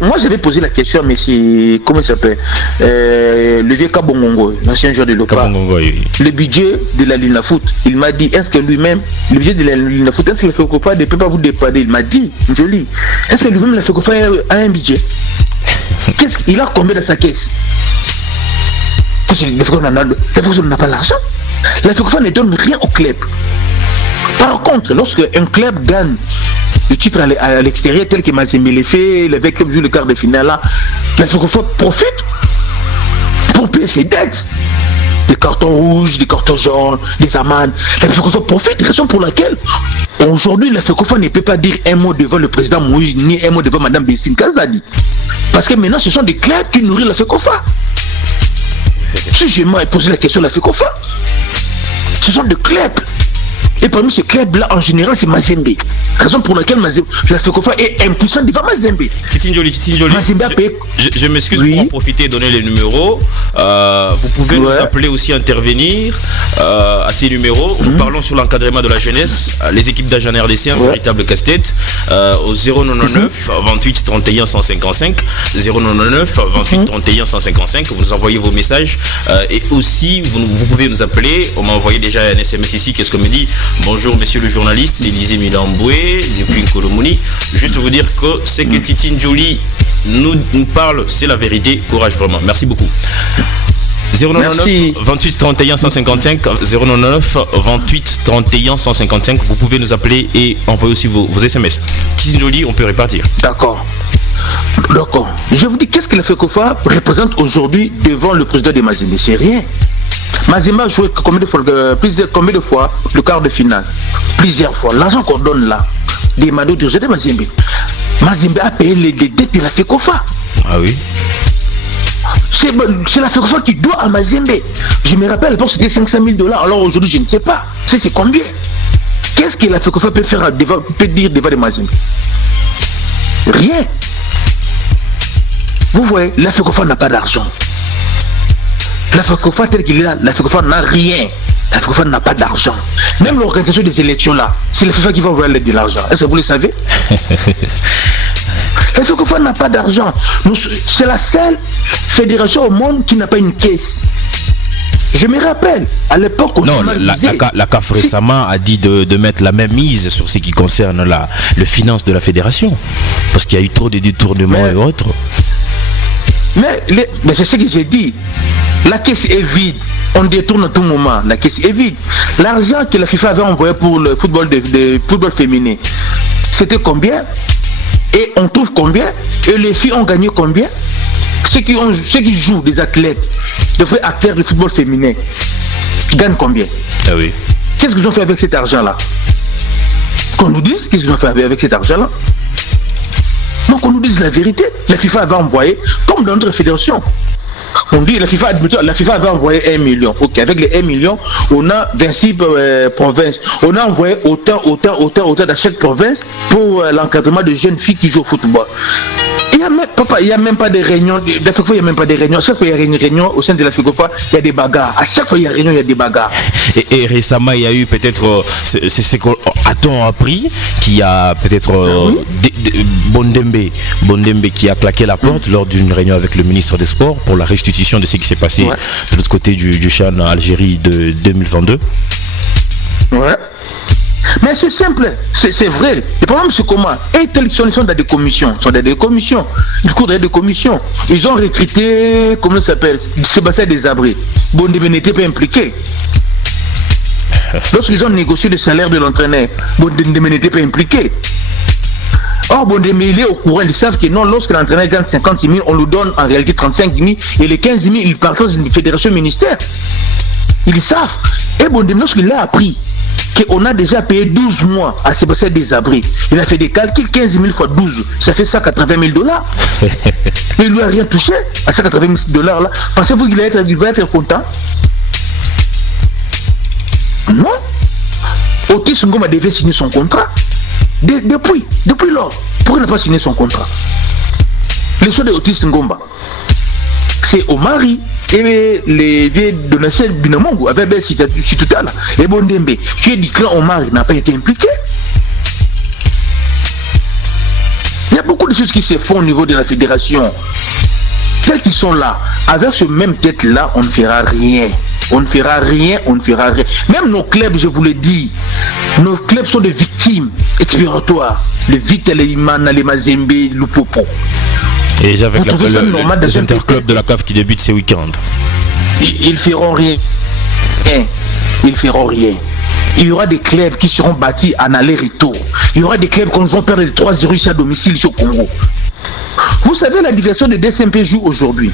Moi j'avais posé la question, mais c'est comment il s'appelle le vieux Kabongongo, l'ancien joueur de l'OPA. Oui. Le budget de la Lina Foot, il m'a dit, est-ce que lui-même, le budget de la Lina Foot, est-ce que le FECOFA ne peut pas vous dépanner? Il m'a dit, joli, est-ce que lui-même le FECOFA a un budget? Qu'est-ce qu'il a combien dans sa caisse? Le FECOFA n'a pas l'argent. La FECOFA ne donne rien au club. Par contre, lorsque un club gagne le titre à l'extérieur, tel que Mazembe l'a fait, le club joue le quart de finale là, la FECOFA profite pour payer ses dettes. Des cartons rouges, des cartons jaunes, des amendes. La FECOFA profite, raison pour laquelle aujourd'hui la FECOFA ne peut pas dire un mot devant le président Moïse, ni un mot devant Madame Bessine Kazadi. Parce que maintenant ce sont des clubs qui nourrissent la FECOFA. Si je m'ai posé la question de la FECOFA, ce sont des clubs. Et parmi ces clubs-là, en général, c'est Mazembe. Raison pour laquelle la FECOFA est impuissante devant Mazembe. Titi Njoli, je m'excuse pour en profiter et donner les numéros. Vous pouvez nous appeler aussi, intervenir à ces numéros. Nous parlons sur l'encadrement de la jeunesse. Les équipes d'agents RDC, un véritable casse-tête. Au 099 28 31 155. 099 28 31 155. Vous nous envoyez vos messages. Et aussi, vous pouvez nous appeler. On m'a envoyé déjà un SMS ici. Qu'est-ce qu'on me dit? Bonjour monsieur le journaliste, c'est Élisée Milamboué depuis Nkolomoni. Juste vous dire que ce que Titi Njoli nous parle, c'est la vérité. Courage vraiment. Merci beaucoup. 099 28 31 155 099 28 31 155. Vous pouvez nous appeler et envoyer aussi vos SMS. Titi Njoli, on peut répartir. D'accord. Je vous dis, qu'est-ce que la FECOFA représente aujourd'hui devant le président de Mazembe? C'est rien. Mazembe a joué combien de fois le quart de finale? Plusieurs fois. L'argent qu'on donne là, des manos de Mazembe. Mazembe a payé les dettes de la FECOFA. Ah oui. C'est la FECOFA qui doit à Mazembe. Je me rappelle, à c'était 500 000 $. Alors aujourd'hui, je ne sais pas. C'est combien? Qu'est-ce que la FECOFA peut dire devant les Mazembe? Rien. Vous voyez, la FECOFA n'a pas d'argent. La FECOFA tel qu'il est là, la FECOFA n'a rien. La FECOFA n'a pas d'argent. Même l'organisation des élections là, c'est la FECOFA qui va envoyer de l'argent. Est-ce que vous le savez? La FECOFA n'a pas d'argent. C'est la seule fédération au monde qui n'a pas une caisse. Je me rappelle, à l'époque... Non, la CAF récemment a dit de mettre la même mise sur ce qui concerne le finance de la fédération. Parce qu'il y a eu trop de détournements et autres. Mais c'est ce que j'ai dit. La caisse est vide. On détourne à tout moment. La caisse est vide. L'argent que la FIFA avait envoyé pour le football, football féminin, c'était combien? Et on trouve combien? Et les filles ont gagné combien? Ceux qui jouent, des athlètes, des vrais acteurs du football féminin, gagnent combien? Ah oui. Qu'est-ce qu'ils ont fait avec cet argent-là? Qu'on nous dise qu'est-ce qu'ils ont fait avec cet argent-là. Donc on nous dise la vérité. La FIFA avait envoyé, comme dans notre fédération, on dit la FIFA avait envoyé 1 million. Ok, avec les 1 million, on a 26 provinces. On a envoyé autant dans chaque province pour l'encadrement de jeunes filles qui jouent au football. Il n'y a même pas de réunion. Il n'y a même pas de réunion. À chaque fois, il y a une réunion au sein de la FIGOFA, il y a des bagarres. À chaque fois, il y a une réunion, il y a des bagarres. Et récemment, il y a eu peut-être, c'est qu'on a appris qu'il y a peut-être Bondembe qui a claqué la porte lors d'une réunion avec le ministre des Sports pour la restitution de ce qui s'est passé de l'autre côté du CHAN en Algérie de 2022. Ouais. Mais c'est simple, c'est vrai. Le problème c'est comment? Et ils sont dans des commissions. Ils courent dans des commissions. Ils ont recruté, comment ça s'appelle, Sébastien Desabré. Bondembe n'était pas impliqué. Lorsqu'ils ont négocié le salaire de l'entraîneur, Bondembe n'était pas impliqué. Or, Bondembe, il est au courant, ils savent que non, lorsque l'entraîneur gagne 50 000, on lui donne en réalité 35 000 et les 15 000, ils partent dans une fédération ministère. Ils savent. Et Bondembe, lorsqu'il a appris qu'on a déjà payé 12 mois à Sébastien Desabré, il a fait des calculs, 15 000 fois 12, ça fait $180 000. Et il lui a rien touché à $180 000 là. Pensez-vous qu'il va être content? Non. Otis Ngoma devait signer son contrat. Depuis lors, pourquoi il n'a pas signé son contrat? Les choix de Otis Ngoma, c'est Omari et les vieux Donatien Binamongo avec Situtala et Bondembe qui est du clan Omari n'a pas été impliqué. Il y a beaucoup de choses qui se font au niveau de la fédération. Celles qui sont là, avec ce même tête-là, on ne fera rien. On ne fera rien. Même nos clubs, je vous l'ai dit, nos clubs sont des victimes expiratoires. Les Vitel, les Imana, les Mazembe, le Popo. Et déjà avec les interclubs de la CAF qui débutent ces week-ends. Ils feront rien. Ils feront rien. Il y aura des clubs qui seront bâtis en aller-retour. Il y aura des clubs qui vont perdre les 3-0 ici à domicile ici au Congo. Vous savez, la division de DSMP joue aujourd'hui.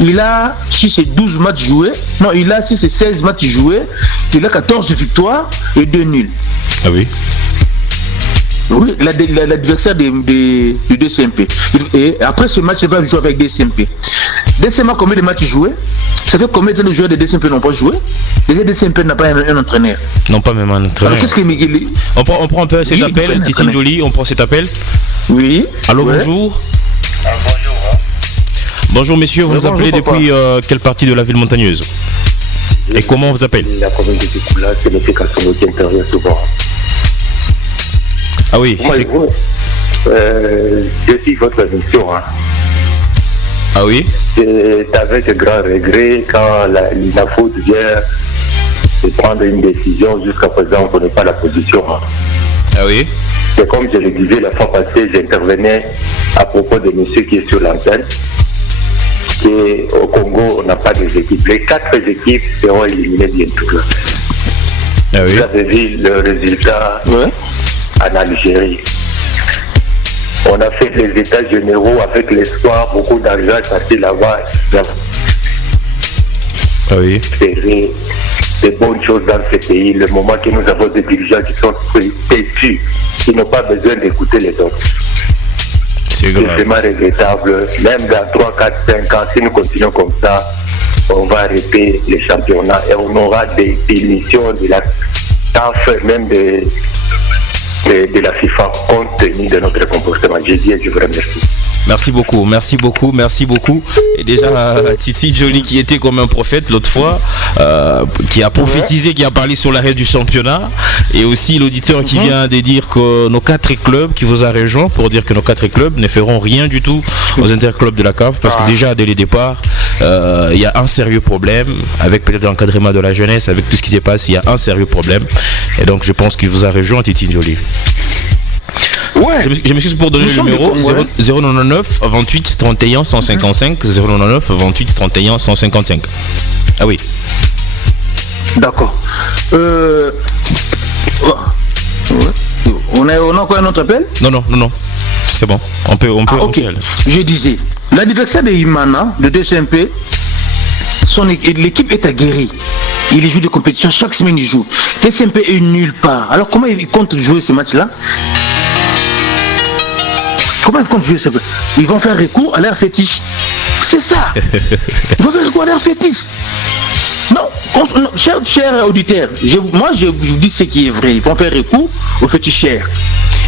Il a, si c'est 12 matchs joués, non, il a, si c'est 16 matchs joués, il a 14 victoires et 2 nuls. Ah oui? Oui, l'adversaire du DCMP. Et après ce match, il va jouer avec DCMP. DCMP a combien de matchs joués? Ça fait combien de joueurs de DCMP n'ont pas joué? Les DCMP n'a pas un entraîneur. Non, pas même un entraîneur. Alors, on prend un peu cet appel, Titi Jolie, on prend cet appel. Oui. Allô, bonjour. Bonjour. Bonjour messieurs, vous nous appelez depuis quelle partie de la ville montagneuse? Et comment on vous appelle? La commune de Dikoula, c'est le Pécassino qui intervient souvent. Ah oui, je suis votre émission. Hein. Ah oui? C'est avec grand regret quand la faute vient de prendre une décision. Jusqu'à présent, on ne connaît pas la position. Hein. Ah oui? C'est comme je le disais la fois passée, j'intervenais à propos de monsieur qui est sur l'antenne. Et au Congo, on n'a pas des équipes. Les 4 équipes seront éliminées bientôt. Ah oui? Vous avez vu le résultat en Algérie. On a fait les états généraux avec l'espoir, beaucoup d'argent passé là-bas. Ah oui? Des bonnes choses dans ce pays. Le moment que nous avons des dirigeants qui sont têtus, qui n'ont pas besoin d'écouter les autres. C'est vraiment regrettable. Même dans 3, 4, 5 ans, si nous continuons comme ça, on va arrêter les championnats et on aura des démissions de la CAF, même de la FIFA, compte tenu de notre comportement. Je dis et je vous remercie. Merci beaucoup. Et déjà, Titi Jolie qui était comme un prophète l'autre fois, qui a prophétisé, qui a parlé sur l'arrêt du championnat, et aussi l'auditeur qui vient de dire que nos 4 clubs qui vous a rejoint pour dire que nos 4 clubs ne feront rien du tout aux interclubs de la CAF, parce que déjà dès le départ, il y a un sérieux problème avec peut-être l'encadrement de la jeunesse, avec tout ce qui s'est passé, il y a un sérieux problème, et donc je pense qu'il vous a rejoint, Titi Jolie. Ouais. Je m'excuse pour donner le numéro 099 28 31 155 099 28 31 155. Ah oui. D'accord. On a encore un autre appel? Non. C'est bon. On peut. Ok. Je disais, l'adversaire de Imana, de DCMP, l'équipe est aguerrie. Il joue des compétitions, chaque semaine il joue. DCMP est nulle part. Alors comment il compte jouer ce match-là? Comment ils comptent jouer ce match? Ils vont faire recours à l'air fétiche. C'est ça. Ils vont faire recours à l'air fétiche. Non, cher auditeur, moi je vous dis ce qui est vrai. Ils vont faire recours aux féticheurs.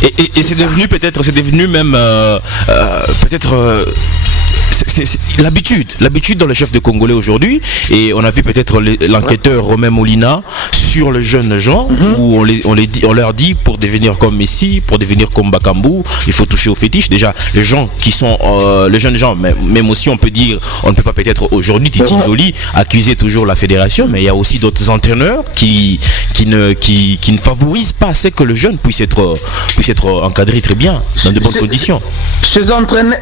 Et c'est devenu même peut-être c'est l'habitude dans le chef de Congolais aujourd'hui. Et on a vu peut-être l'enquêteur Romain Molina sur les jeunes gens où on leur dit pour devenir comme Messi, pour devenir comme Bakambu, il faut toucher aux fétiches. Déjà les gens qui sont les jeunes gens, même aussi on peut dire, on ne peut pas peut-être aujourd'hui Titi Nzoli accuser toujours la fédération, mais il y a aussi d'autres entraîneurs qui ne favorisent pas assez que le jeune puisse être encadré très bien dans de bonnes conditions. Ces entraîneurs,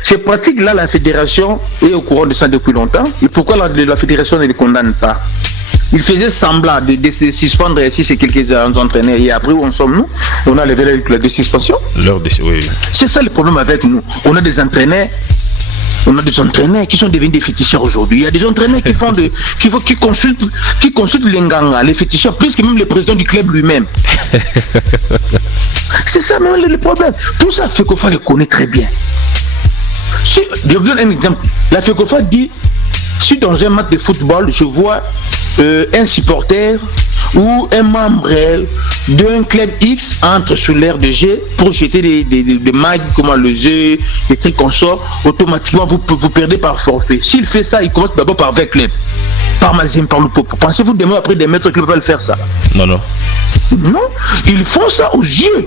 ces pratiques-là, la fédération est au courant de ça depuis longtemps. Et pourquoi la fédération ne les condamne pas? Il faisait semblant de suspendre ici ces quelques entraîneurs. Et après, où en sommes-nous? On a levé la suspension. Oui. C'est ça le problème avec nous. On a des entraîneurs qui sont devenus des féticheurs aujourd'hui. Il y a des entraîneurs qui consultent les Nganga, les féticheurs, plus que même le président du club lui-même. C'est ça même le problème. Tout ça, FECOFA le connaît très bien. Je vous donne un exemple. La FECOFA dit, si dans un match de football, je vois un supporter ou un membre d'un club X entre sur l'aire de jeu pour jeter des mags, comment le jeu, des trucs qu'on sort, automatiquement vous perdez par forfait. S'il fait ça, il commence d'abord par 20 clubs. Par Mazim, par le peuple. Pensez-vous demain après des maîtres clubs veulent faire ça? Non, ils font ça aux yeux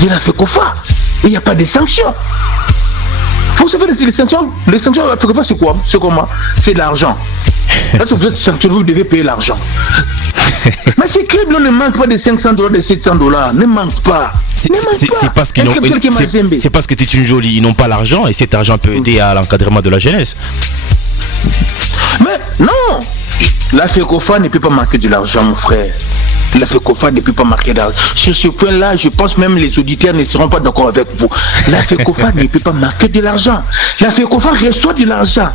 de la FECOFA. Il n'y a pas de sanctions. Vous savez, les sanctions de la FECOFA, c'est quoi? C'est comment? C'est l'argent. Là, si vous êtes sanctionné, vous devez payer l'argent. Mais ces clubs-là ne manquent pas de $500, de $700. Ne manquent pas. C'est parce que tu es une jolie, ils n'ont pas l'argent et cet argent peut aider à l'encadrement de la jeunesse. Mais non, la FECOFA ne peut pas manquer de l'argent, mon frère. La FECOFA ne peut pas marquer d'argent. Sur ce point-là, je pense même les auditeurs ne seront pas d'accord avec vous. La FECOFA ne peut pas marquer de l'argent. La FECOFA reçoit de l'argent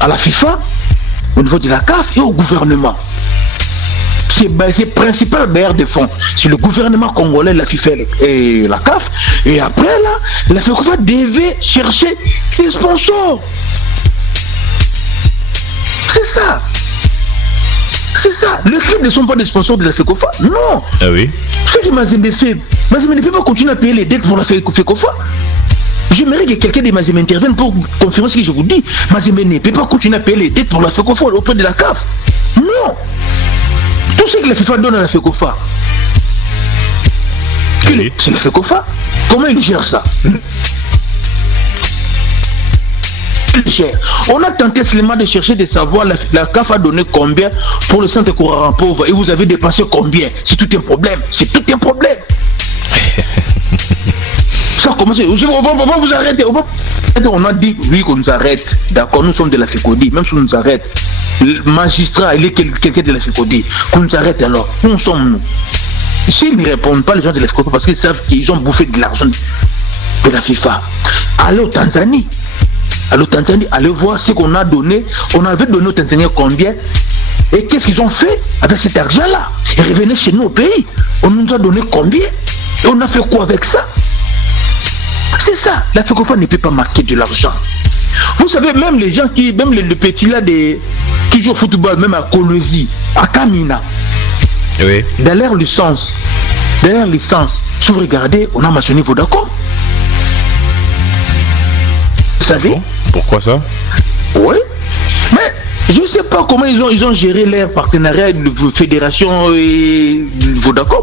à la FIFA, au niveau de la CAF et au gouvernement. C'est principal bailleur de fonds. C'est le gouvernement congolais, la FIFA et la CAF. Et après, là, la FECOFA devait chercher ses sponsors. C'est ça. C'est ça. Les clubs ne sont pas des sponsors de la FECOFA. Non. Ah oui. Ce que Mazembe fait. Mazembe ne peut pas continuer à payer les dettes pour la FECOFA. J'aimerais que quelqu'un de Mazembe intervienne pour confirmer ce que je vous dis. Mazembe ne peut pas continuer à payer les dettes pour la FECOFA auprès de la CAF. Non. Tout ce que la FIFA donne à la FECOFA, c'est la FECOFA. Comment il gère ça? On a tenté seulement de chercher de savoir la CAF a donné combien pour le centre courant pauvre et vous avez dépensé combien. C'est tout un problème. C'est tout un problème. Ça commence. On va vous arrêter. On a dit oui qu'on nous arrête. D'accord, nous sommes de la FECODI. Même si on nous arrête, le magistrat, il est quelqu'un de la FECODI. Qu'on nous arrête alors. Où sommes-nous? S'ils ne répondent pas, les gens de la FECODI, parce qu'ils savent qu'ils ont bouffé de l'argent de la FIFA. Allez au Tanzanie. Allez voir ce qu'on a donné. On avait donné aux Tanzaniens combien? Et qu'est-ce qu'ils ont fait avec cet argent-là? Ils revenaient chez nous au pays. On nous a donné combien? Et on a fait quoi avec ça? C'est ça. La FECOFA ne peut pas marquer de l'argent. Vous savez, même les gens même les petits là qui jouent au football, même à Kolwezi, à Kamina, oui. Dans leur licence, si vous regardez, on a mentionné Vodacom. Vous savez? Pourquoi ça? Oui. Mais je ne sais pas comment ils ont géré leur partenariat de fédération et Vodacom.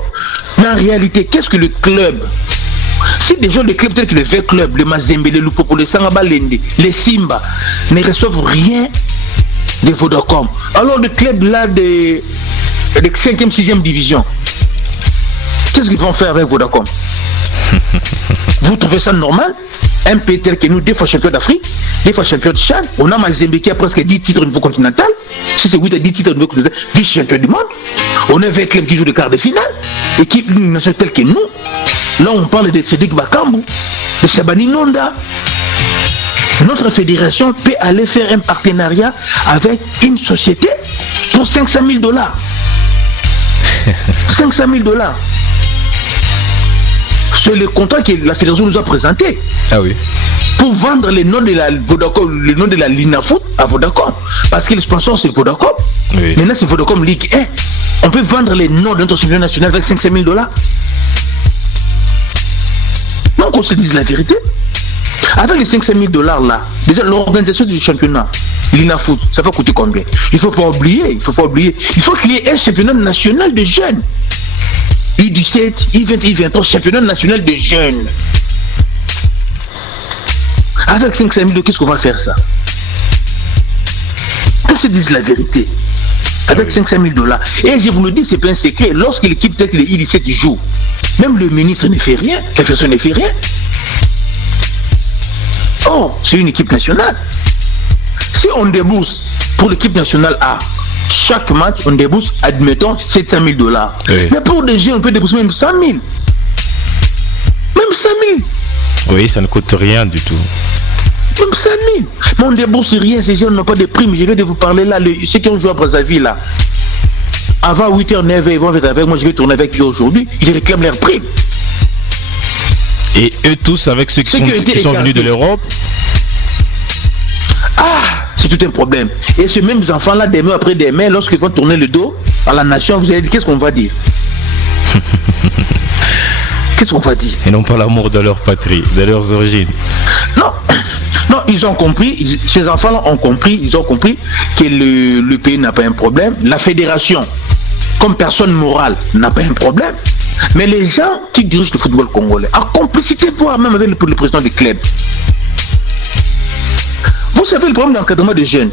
Mais en réalité, qu'est-ce que le club? Si déjà les clubs tels que le V-Club, le Mazembe, le Lupopo, le Sangabalende, les Simba ne reçoivent rien de Vodacom, alors le club là de 5e, 6e division Qu'est-ce qu'ils vont faire avec Vodacom? Vous trouvez ça normal? Un pays tel que nous, des fois champion d'Afrique, des fois champion de Chad, on a Mazembe qui a presque 10 titres au niveau continental. Si c'est 8 à 10 titres au niveau continental, vice-champion du monde. On a 20 clubs qui jouent de quart de finale. Équipe nationale telle que nous. Là, on parle de Cédric Bakambu, de Shabani Nonda. Notre fédération peut aller faire un partenariat avec une société pour $500 000. $500 000. C'est le contrat que la fédération nous a présenté. Ah oui. Pour vendre les noms de la Vodacom, le nom de la Linafoot à Vodacom. Parce que le sponsor c'est Vodacom. Oui. Maintenant c'est Vodacom Ligue 1. On peut vendre les noms de notre champion national avec $500 000. Donc on se dise la vérité. Avec les $500 000 là, déjà l'organisation du championnat, Linafoot, ça va coûter combien? Il faut pas oublier. Il faut qu'il y ait un championnat national de jeunes. U17, U20, U23, championnat national de jeunes. Avec 500 000, qu'est-ce qu'on va faire ça? Qu'on se dise la vérité. Avec $500 000. Et je vous le dis, c'est pas un secret. Lorsque l'équipe telle que les U17 joue, même le ministre ne fait rien, la personne ne fait rien. Oh, c'est une équipe nationale. Si on débourse pour l'équipe nationale A, chaque match, on débourse, admettons, $700 000. Oui. Mais pour des jeunes, on peut débourser même 100 000. Même 100 000. Oui, ça ne coûte rien du tout. Même 100 000. Mais on ne débourse rien, ces jeunes n'ont pas de primes. Je viens de vous parler là, ceux qui ont joué à Brazzaville là. Avant 8h, 9h, ils vont être avec moi, je vais tourner avec eux aujourd'hui. Ils réclament leurs primes. Et eux tous, avec ceux qui sont venus de l'Europe? Ah, c'est tout un problème. Et ces mêmes enfants-là, demain après demain, lorsqu'ils vont tourner le dos à la nation, vous allez dire, qu'est-ce qu'on va dire? Qu'est-ce qu'on va dire? Ils n'ont pas l'amour de leur patrie, de leurs origines. Non, ils ont compris, ces enfants-là ont compris, ils ont compris que le pays n'a pas un problème. La fédération, comme personne morale, n'a pas un problème. Mais les gens qui dirigent le football congolais, en complicité, voire même avec le président du club. Vous savez le problème d'encadrement des jeunes,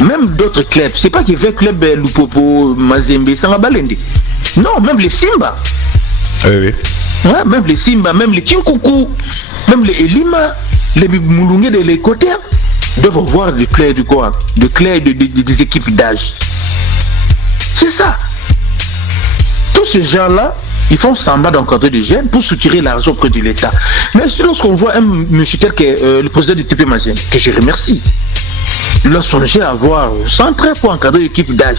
même d'autres clubs, c'est pas qu'il y avait club Lupopo, Mazembe, Sangabalende. Non, même les Simba. Oui. Ouais, même les Simba, même les Kinkoukou, même les Elima, les Moulungé de l'Équateur doivent avoir des clés de quoi? Des clés des équipes d'âge. C'est ça. Tous ces gens-là, ils font semblant d'encadrer des jeunes pour soutirer l'argent auprès de l'État. Mais lorsqu'on voit un monsieur tel que le président du TP Mazembe, que je remercie, il a songé à avoir 113 pour encadrer l'équipe d'âge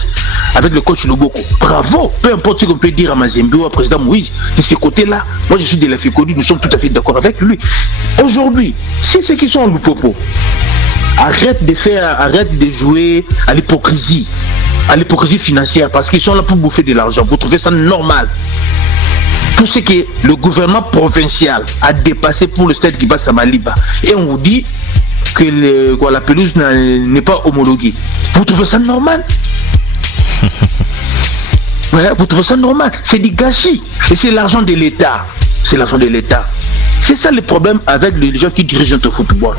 avec le coach Loboko. Bravo, peu importe ce qu'on peut dire à Mazembe ou au président Moïse, de ce côté-là, moi je suis de la FECODI, nous sommes tout à fait d'accord avec lui. Aujourd'hui, si ceux qui sont en Lupopo arrêtent de jouer à l'hypocrisie financière, parce qu'ils sont là pour bouffer de l'argent, vous trouvez ça normal? Tout ce que le gouvernement provincial a dépassé pour le stade Kibasa Maliba, et on vous dit que la pelouse n'est pas homologuée. Vous trouvez ça normal? Ouais, vous trouvez ça normal? C'est du gâchis. Et c'est l'argent de l'État. C'est l'argent de l'État. C'est ça le problème avec les gens qui dirigent notre football.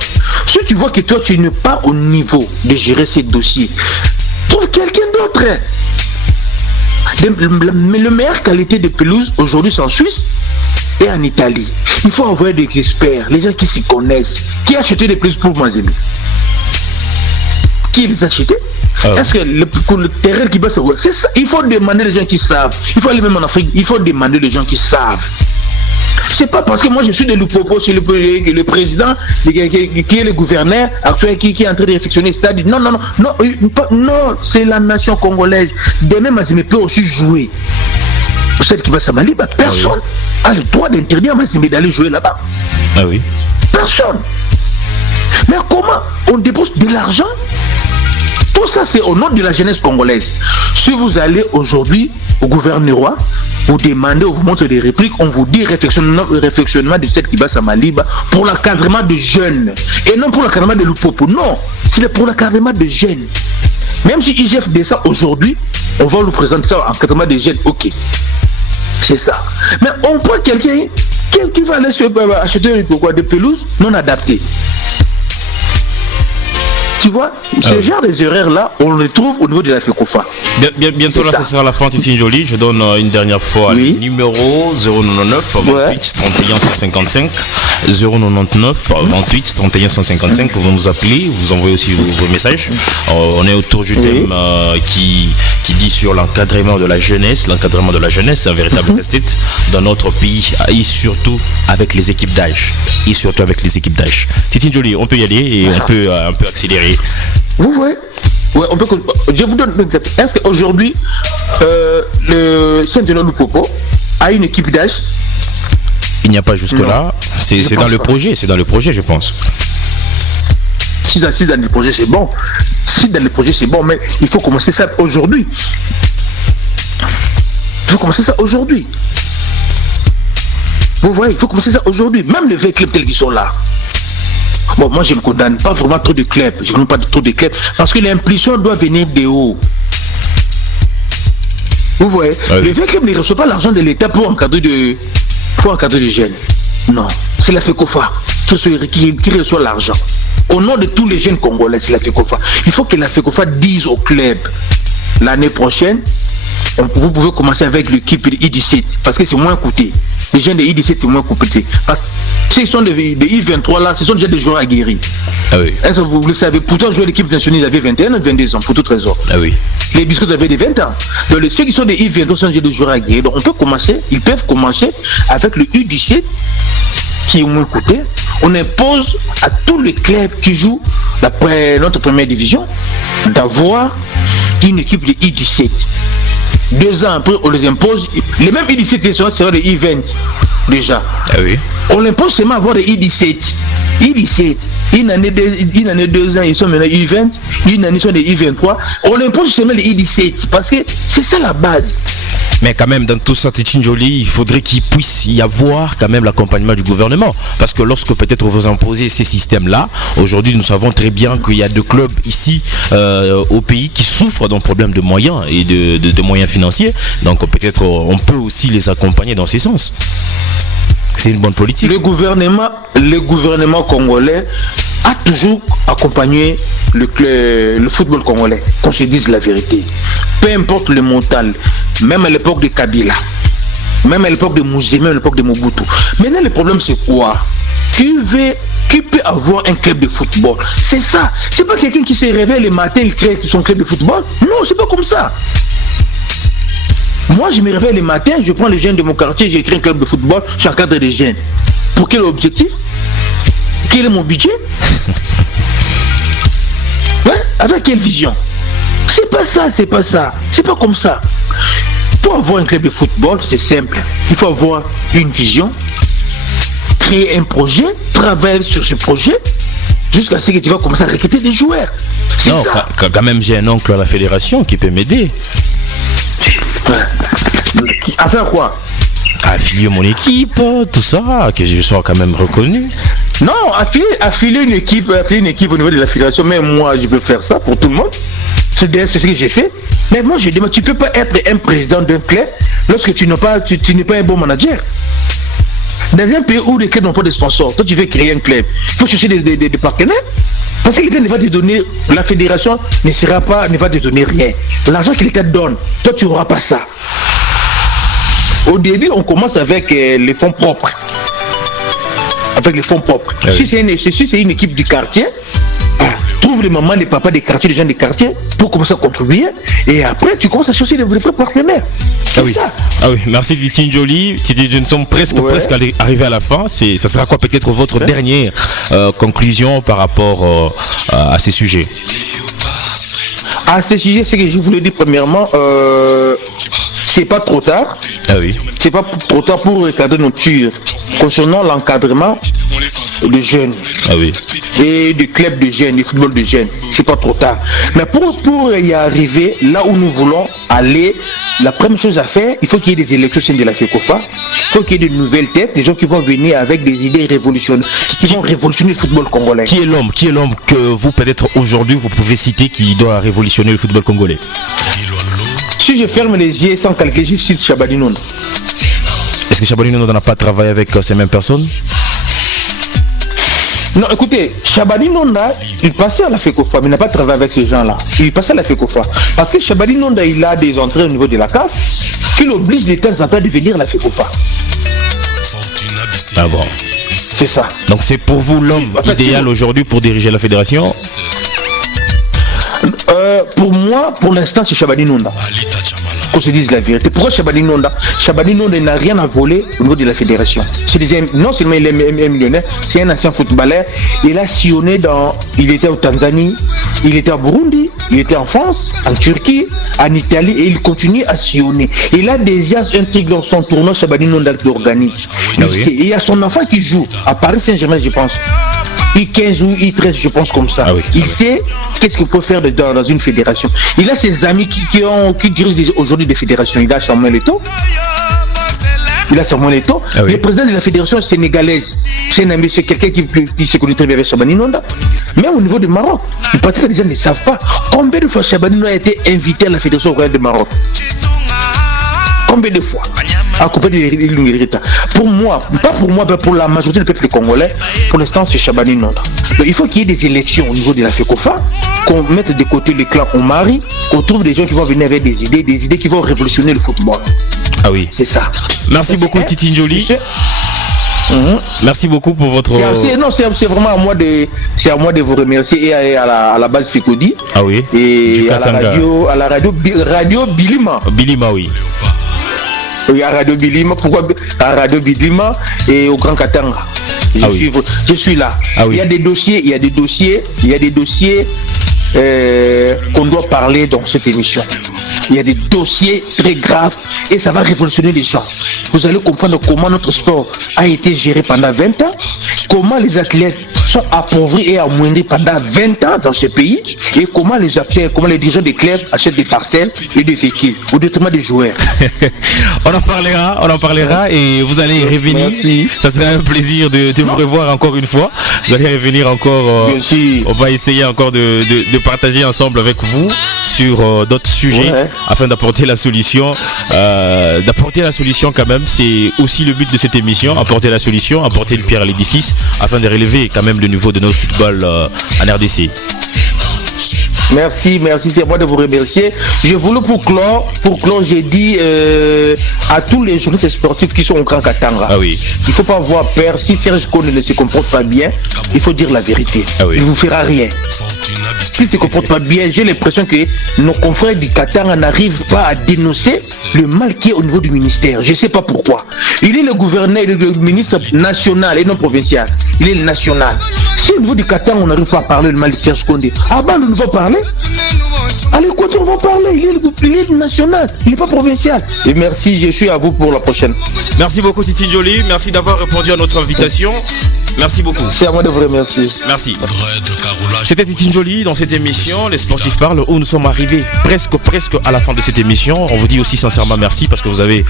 Si tu vois que toi tu n'es pas au niveau de gérer ces dossiers, trouve quelqu'un d'autre. Mais la meilleure qualité de pelouse aujourd'hui c'est en Suisse et en Italie. Il faut avoir des experts, les gens qui s'y connaissent, qui achètent des pelouses pour Mazembe. Qui les a achetés? Est-ce que le terrain qui va se voir, c'est ça? Il faut demander les gens qui savent. Il faut aller même en Afrique, il faut demander les gens qui savent. C'est pas parce que moi je suis de Lupopo, c'est le président qui est le gouverneur actuel qui est en train de réflexionner, c'est-à-dire non, c'est la nation congolaise. Demain Mazembe peut aussi jouer. Celle qui va à Maliba, personne a le droit d'interdire Mazembe d'aller jouer là-bas. Ah oui. Personne. Mais comment on dépense de l'argent? Tout ça c'est au nom de la jeunesse congolaise. Si vous allez aujourd'hui au gouvernement, vous demandez, on vous montre des répliques, on vous dit réflexionnement de cette qui va à Maliba pour l'encadrement de jeunes. Et non pour l'encadrement de l'Upopo, non. C'est pour l'encadrement de jeunes. Même si IGF descend aujourd'hui, on va nous présenter ça en encadrement de jeunes, ok. C'est ça. Mais on prend quelqu'un qui va aller acheter des pelouses non adaptées. Tu vois, ce genre des erreurs-là, on les trouve au niveau de la FECOFA. Bientôt, là, ce sera la fin, Titine Joly. Je donne une dernière fois le numéro 099 28 31 155. 099 28 31 155. Vous nous appelez, vous envoyez aussi vos messages. On est autour du thème qui dit sur l'encadrement de la jeunesse. L'encadrement de la jeunesse, c'est un véritable casse-tête dans notre pays et surtout avec les équipes d'âge. Titine Joly, on peut y aller et on peut un peu accélérer. Vous voyez, on peut. Je vous donne un exemple. Est-ce qu'aujourd'hui, le Saint-Denis Lupopo a une équipe d'âge? Il n'y a pas jusque-là. C'est dans le projet, je pense. Si dans le projet, c'est bon. Mais il faut commencer ça aujourd'hui. Vous voyez, il faut commencer ça aujourd'hui. Même les 20 clubs tels qu'ils sont là. Bon, moi je ne condamne pas vraiment trop de clubs. Je ne veux pas trop de clubs parce que l'impulsion doit venir de haut. Vous voyez, les vieux clubs ne reçoivent pas l'argent de l'État pour encadrer des jeunes. Non, c'est la FECOFA qui reçoit l'argent. Au nom de tous les jeunes Congolais, c'est la FECOFA. Il faut que la FECOFA dise aux clubs l'année prochaine, vous pouvez commencer avec l'équipe de I-17 parce que c'est moins coûté. Les jeunes de I-17 c'est moins coûté. Parce que s'ils sont des I-23 là, ce sont déjà des joueurs aguerris. Ah oui. Est-ce que vous le savez? Pourtant, jouer l'équipe nationale, ils avaient 21 ou 22 ans, pour tout trésor. Ah oui. Les biscuits avaient des 20 ans. Donc ceux qui sont des I-23 sont des joueurs aguerris. Donc ils peuvent commencer avec le U-17 qui est moins coûté. On impose à tous les clubs qui jouent notre première division d'avoir une équipe de I-17. 2 ans après, on les impose. Les mêmes I-17 seront des I-20 déjà. Ah oui. On l'impose seulement à avoir des I-17. I-17. Une année, 2 ans, ils sont maintenant I-20. Une année, ils sont des I-23. On impose seulement les I-17 parce que c'est ça la base. Mais quand même, dans tout ça, Titine Joly, il faudrait qu'il puisse y avoir quand même l'accompagnement du gouvernement. Parce que lorsque peut-être vous imposez ces systèmes-là, aujourd'hui nous savons très bien qu'il y a des clubs ici au pays qui souffrent d'un problème de moyens et de moyens financiers. Donc peut-être on peut aussi les accompagner dans ces sens. C'est une bonne politique. Le gouvernement congolais a toujours accompagné le football congolais, qu'on se dise la vérité. Peu importe le montant, même à l'époque de Kabila, même à l'époque de Mouzé, même à l'époque de Mobutu. Maintenant, le problème, c'est quoi? Qui peut avoir un club de football? C'est ça. C'est pas quelqu'un qui se réveille le matin, il crée son club de football. Non, c'est pas comme ça. Moi, je me réveille le matin, je prends les jeunes de mon quartier, j'écris un club de football, j'encadre des jeunes. Pour quel objectif? Quel est mon budget? Ouais, avec quelle vision? C'est pas ça. C'est pas comme ça. Pour avoir un club de football, c'est simple. Il faut avoir une vision, créer un projet, travailler sur ce projet, jusqu'à ce que tu vas commencer à recruter des joueurs. C'est non, ça. Quand même, j'ai un oncle à la fédération qui peut m'aider. À faire quoi? À affilier mon équipe, tout ça, que je sois quand même reconnu. Non, affilier une équipe au niveau de la fédération, même moi je peux faire ça pour tout le monde. C'est ce que j'ai fait. Mais moi je demande, tu peux pas être un président d'un club lorsque tu n'es pas un bon manager. Dans un pays où les clubs n'ont pas de sponsors, toi tu veux créer un club, il faut chercher des partenaires. Parce que l'État ne va te donner, la fédération ne va te donner rien. L'argent que l'État donne, toi tu n'auras pas ça. Au début, on commence avec les fonds propres. Si c'est une équipe du quartier, trouve les mamans, les papas des quartiers, les gens des quartiers pour commencer à contribuer. Et après, tu commences à chercher des vrais partenaires. C'est ça. Ah oui, merci Titine Joly. Nous sommes presque arrivés à la fin. Ça sera quoi peut-être votre dernière conclusion par rapport à ces sujets? À ces sujets, c'est que je voulais dire premièrement, c'est pas trop tard. Ah oui. C'est pas trop tard pour recadrer nos tirs concernant l'encadrement de jeunes. Ah oui. Et du club de jeunes, du football de jeunes. C'est pas trop tard. Mais pour y arriver, là où nous voulons aller, la première chose à faire, il faut qu'il y ait des élections de la FECOFA. Il faut qu'il y ait de nouvelles têtes, des gens qui vont venir avec des idées révolutionnaires, qui vont révolutionner le football congolais. Qui est l'homme que vous, peut-être aujourd'hui, vous pouvez citer qui doit révolutionner le football congolais? Si je ferme les yeux sans calculer, je cite Chabani Nonda. Est-ce que Chabani Nonda n'a pas travaillé avec ces mêmes personnes? Non, écoutez, Chabani Nonda, il passait à la FECOFA, mais il n'a pas travaillé avec ces gens-là. Il passait à la FECOFA. Parce que Chabani Nonda, il a des entrées au niveau de la CAF qui l'obligent de temps en temps de venir à la FECOFA. Ah bon. C'est ça. Donc c'est pour vous l'homme idéal aujourd'hui pour diriger la fédération? Pour moi, pour l'instant, c'est Chabani Nonda. Qu'on se dise la vérité. Pourquoi Chabani Nonda? Chabani Nonda n'a rien à voler au niveau de la fédération. Non seulement il est millionnaire, c'est un ancien footballeur. Il a sillonné il était au Tanzanie, il était au Burundi, il était en France, en Turquie, en Italie, et il continue à sillonner. Il a déjà un truc dans son tournoi Chabani Nonda qui organise. Ah oui. Il y a son enfant qui joue à Paris Saint-Germain, je pense. I15 ou I13, je pense comme ça. Ah oui, il sait qu'est-ce qu'il faut faire dans une fédération. Il a ses amis qui dirigent aujourd'hui des fédérations. Il a Samuel Eto'o. Ah oui. Le président de la fédération sénégalaise, c'est un ami, c'est quelqu'un qui se connaît très bien avec Chabani Nonda. Même au niveau du Maroc, parce que les gens ne savent pas combien de fois Chabani Nonda a été invité à la fédération royale du Maroc. Combien de fois? Accompagné de Lunguerita. Pour moi, pas pour moi, mais pour la majorité du peuple congolais, pour l'instant, c'est Chabani Nonda. Donc, il faut qu'il y ait des élections au niveau de la FECOFA, qu'on mette de côté les clans au mari, qu'on trouve des gens qui vont venir avec des idées qui vont révolutionner le football. Ah oui. C'est ça. Merci beaucoup, Titi Njoli. Merci beaucoup pour votre. C'est vraiment à moi de vous remercier et à la base Ficodi. Ah oui. Et à la radio Bilima. Bilima, oui. Oui, à Radio Bilima. Pourquoi à Radio Bilima et au Grand Katanga? Je suis là. Ah oui. Il y a des dossiers qu'on doit parler dans cette émission. Il y a des dossiers très graves et ça va révolutionner les gens. Vous allez comprendre comment notre sport a été géré pendant 20 ans, comment les athlètes sont appauvris et amoindris pendant 20 ans dans ce pays et comment les acteurs, comment les dirigeants des clubs achètent des parcelles et des véhicules au détriment des joueurs. On en parlera et vous allez revenir. Merci. Ça serait un plaisir de vous revoir encore une fois. Vous allez revenir encore. On va essayer encore de partager ensemble avec vous sur d'autres sujets afin d'apporter la solution. Quand même, c'est aussi le but de cette émission, apporter la solution, apporter une pierre à l'édifice afin de relever quand même le niveau de notre football en RDC. Merci, c'est à moi de vous remercier. Je voulais pour clore, j'ai dit à tous les journalistes sportifs qui sont au Grand Katanga, ah oui. Il ne faut pas avoir peur. Si Serge Kone ne se comporte pas bien, il faut dire la vérité. Ah oui. Il ne vous fera rien. S'il ne se comporte pas bien, j'ai l'impression que nos confrères du Katanga n'arrivent pas à dénoncer le mal qui est au niveau du ministère. Je ne sais pas pourquoi. Il est le gouverneur, il est le ministre national et non provincial. Il est le national. Si au niveau du Katanga, on n'arrive pas à parler le mal de Serge Kone, nous va parler. Allez, écoutez, on va parler. Il est national, il n'est pas provincial. Et merci, je suis à vous pour la prochaine. Merci beaucoup, Titi Njoli. Merci d'avoir répondu à notre invitation. Merci beaucoup. C'est à moi de vous remercier. Merci. C'était Titi Njoli dans cette émission, Les Sportifs Parlent, où nous sommes arrivés presque à la fin de cette émission. On vous dit aussi sincèrement merci parce que vous avez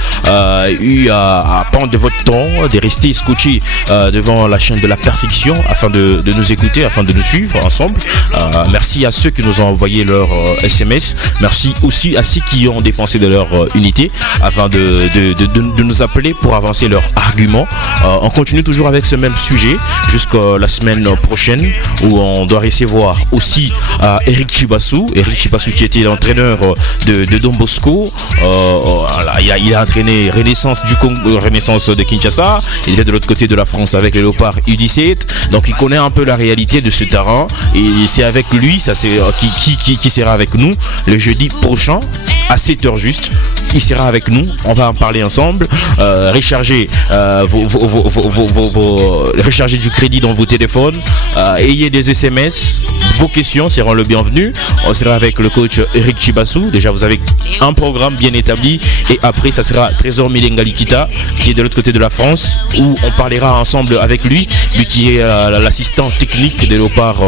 eu à prendre de votre temps, de rester scotché devant la chaîne de la perfection afin de nous écouter, afin de nous suivre ensemble. Merci à ceux qui nous ont envoyé leur SMS. Merci aussi à ceux qui ont dépensé de leur unité afin de nous appeler pour avancer leurs arguments. On continue toujours avec ce même sujet jusqu'à la semaine prochaine où on doit recevoir aussi Eric Chibassou qui était l'entraîneur de Don Bosco. Il a entraîné Renaissance du Congo, Renaissance de Kinshasa. Il était de l'autre côté de la France avec les Léopards U17. Donc il connaît un peu la réalité de ce terrain et c'est avec lui qui sera avec nous le jeudi prochain à 7h juste. Il sera avec nous, on va en parler ensemble. Rechargez rechargez du crédit dans vos téléphones, ayez des SMS, vos questions seront le bienvenu. On sera avec le coach Eric Chibassou. Déjà vous avez un programme bien établi et après ça sera Trésor Milengalikita qui est de l'autre côté de la France où on parlera ensemble avec lui qui est l'assistant technique des Léopards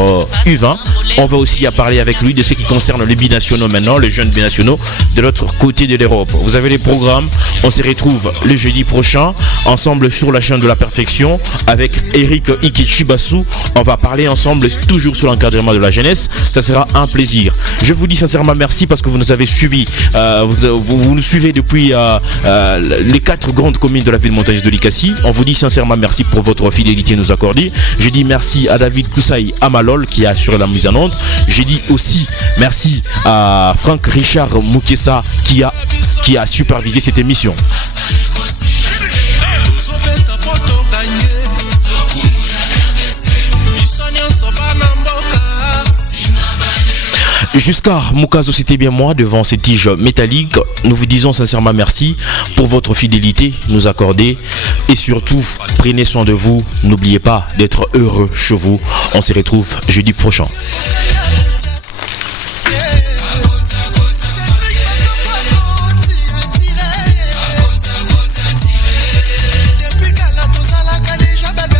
U20. On va aussi parler avec lui de ce qui concerne les binationaux maintenant, les jeunes binationaux de l'autre côté de l'Europe. Vous avez les programmes, on se retrouve le jeudi prochain ensemble sur la chaîne de la perfection avec Eric Chibassou. On va parler ensemble toujours sur l'encadrement de la jeunesse, ça sera un plaisir. Je vous dis sincèrement merci parce que vous nous avez suivis, vous nous suivez depuis les 4 grandes communes de la ville montagneuse de Likasi. On vous dit sincèrement merci pour votre fidélité nous accordée. Je dis merci à David Koussaï Amalol qui a assuré la mise en onde. J'ai dit aussi merci à Franck Richard Moukessa qui a supervisé cette émission. Jusqu'à Moukazo, c'était bien moi devant ces tiges métalliques. Nous vous disons sincèrement merci pour votre fidélité nous accorder et surtout prenez soin de vous. N'oubliez pas d'être heureux chez vous. On se retrouve jeudi prochain.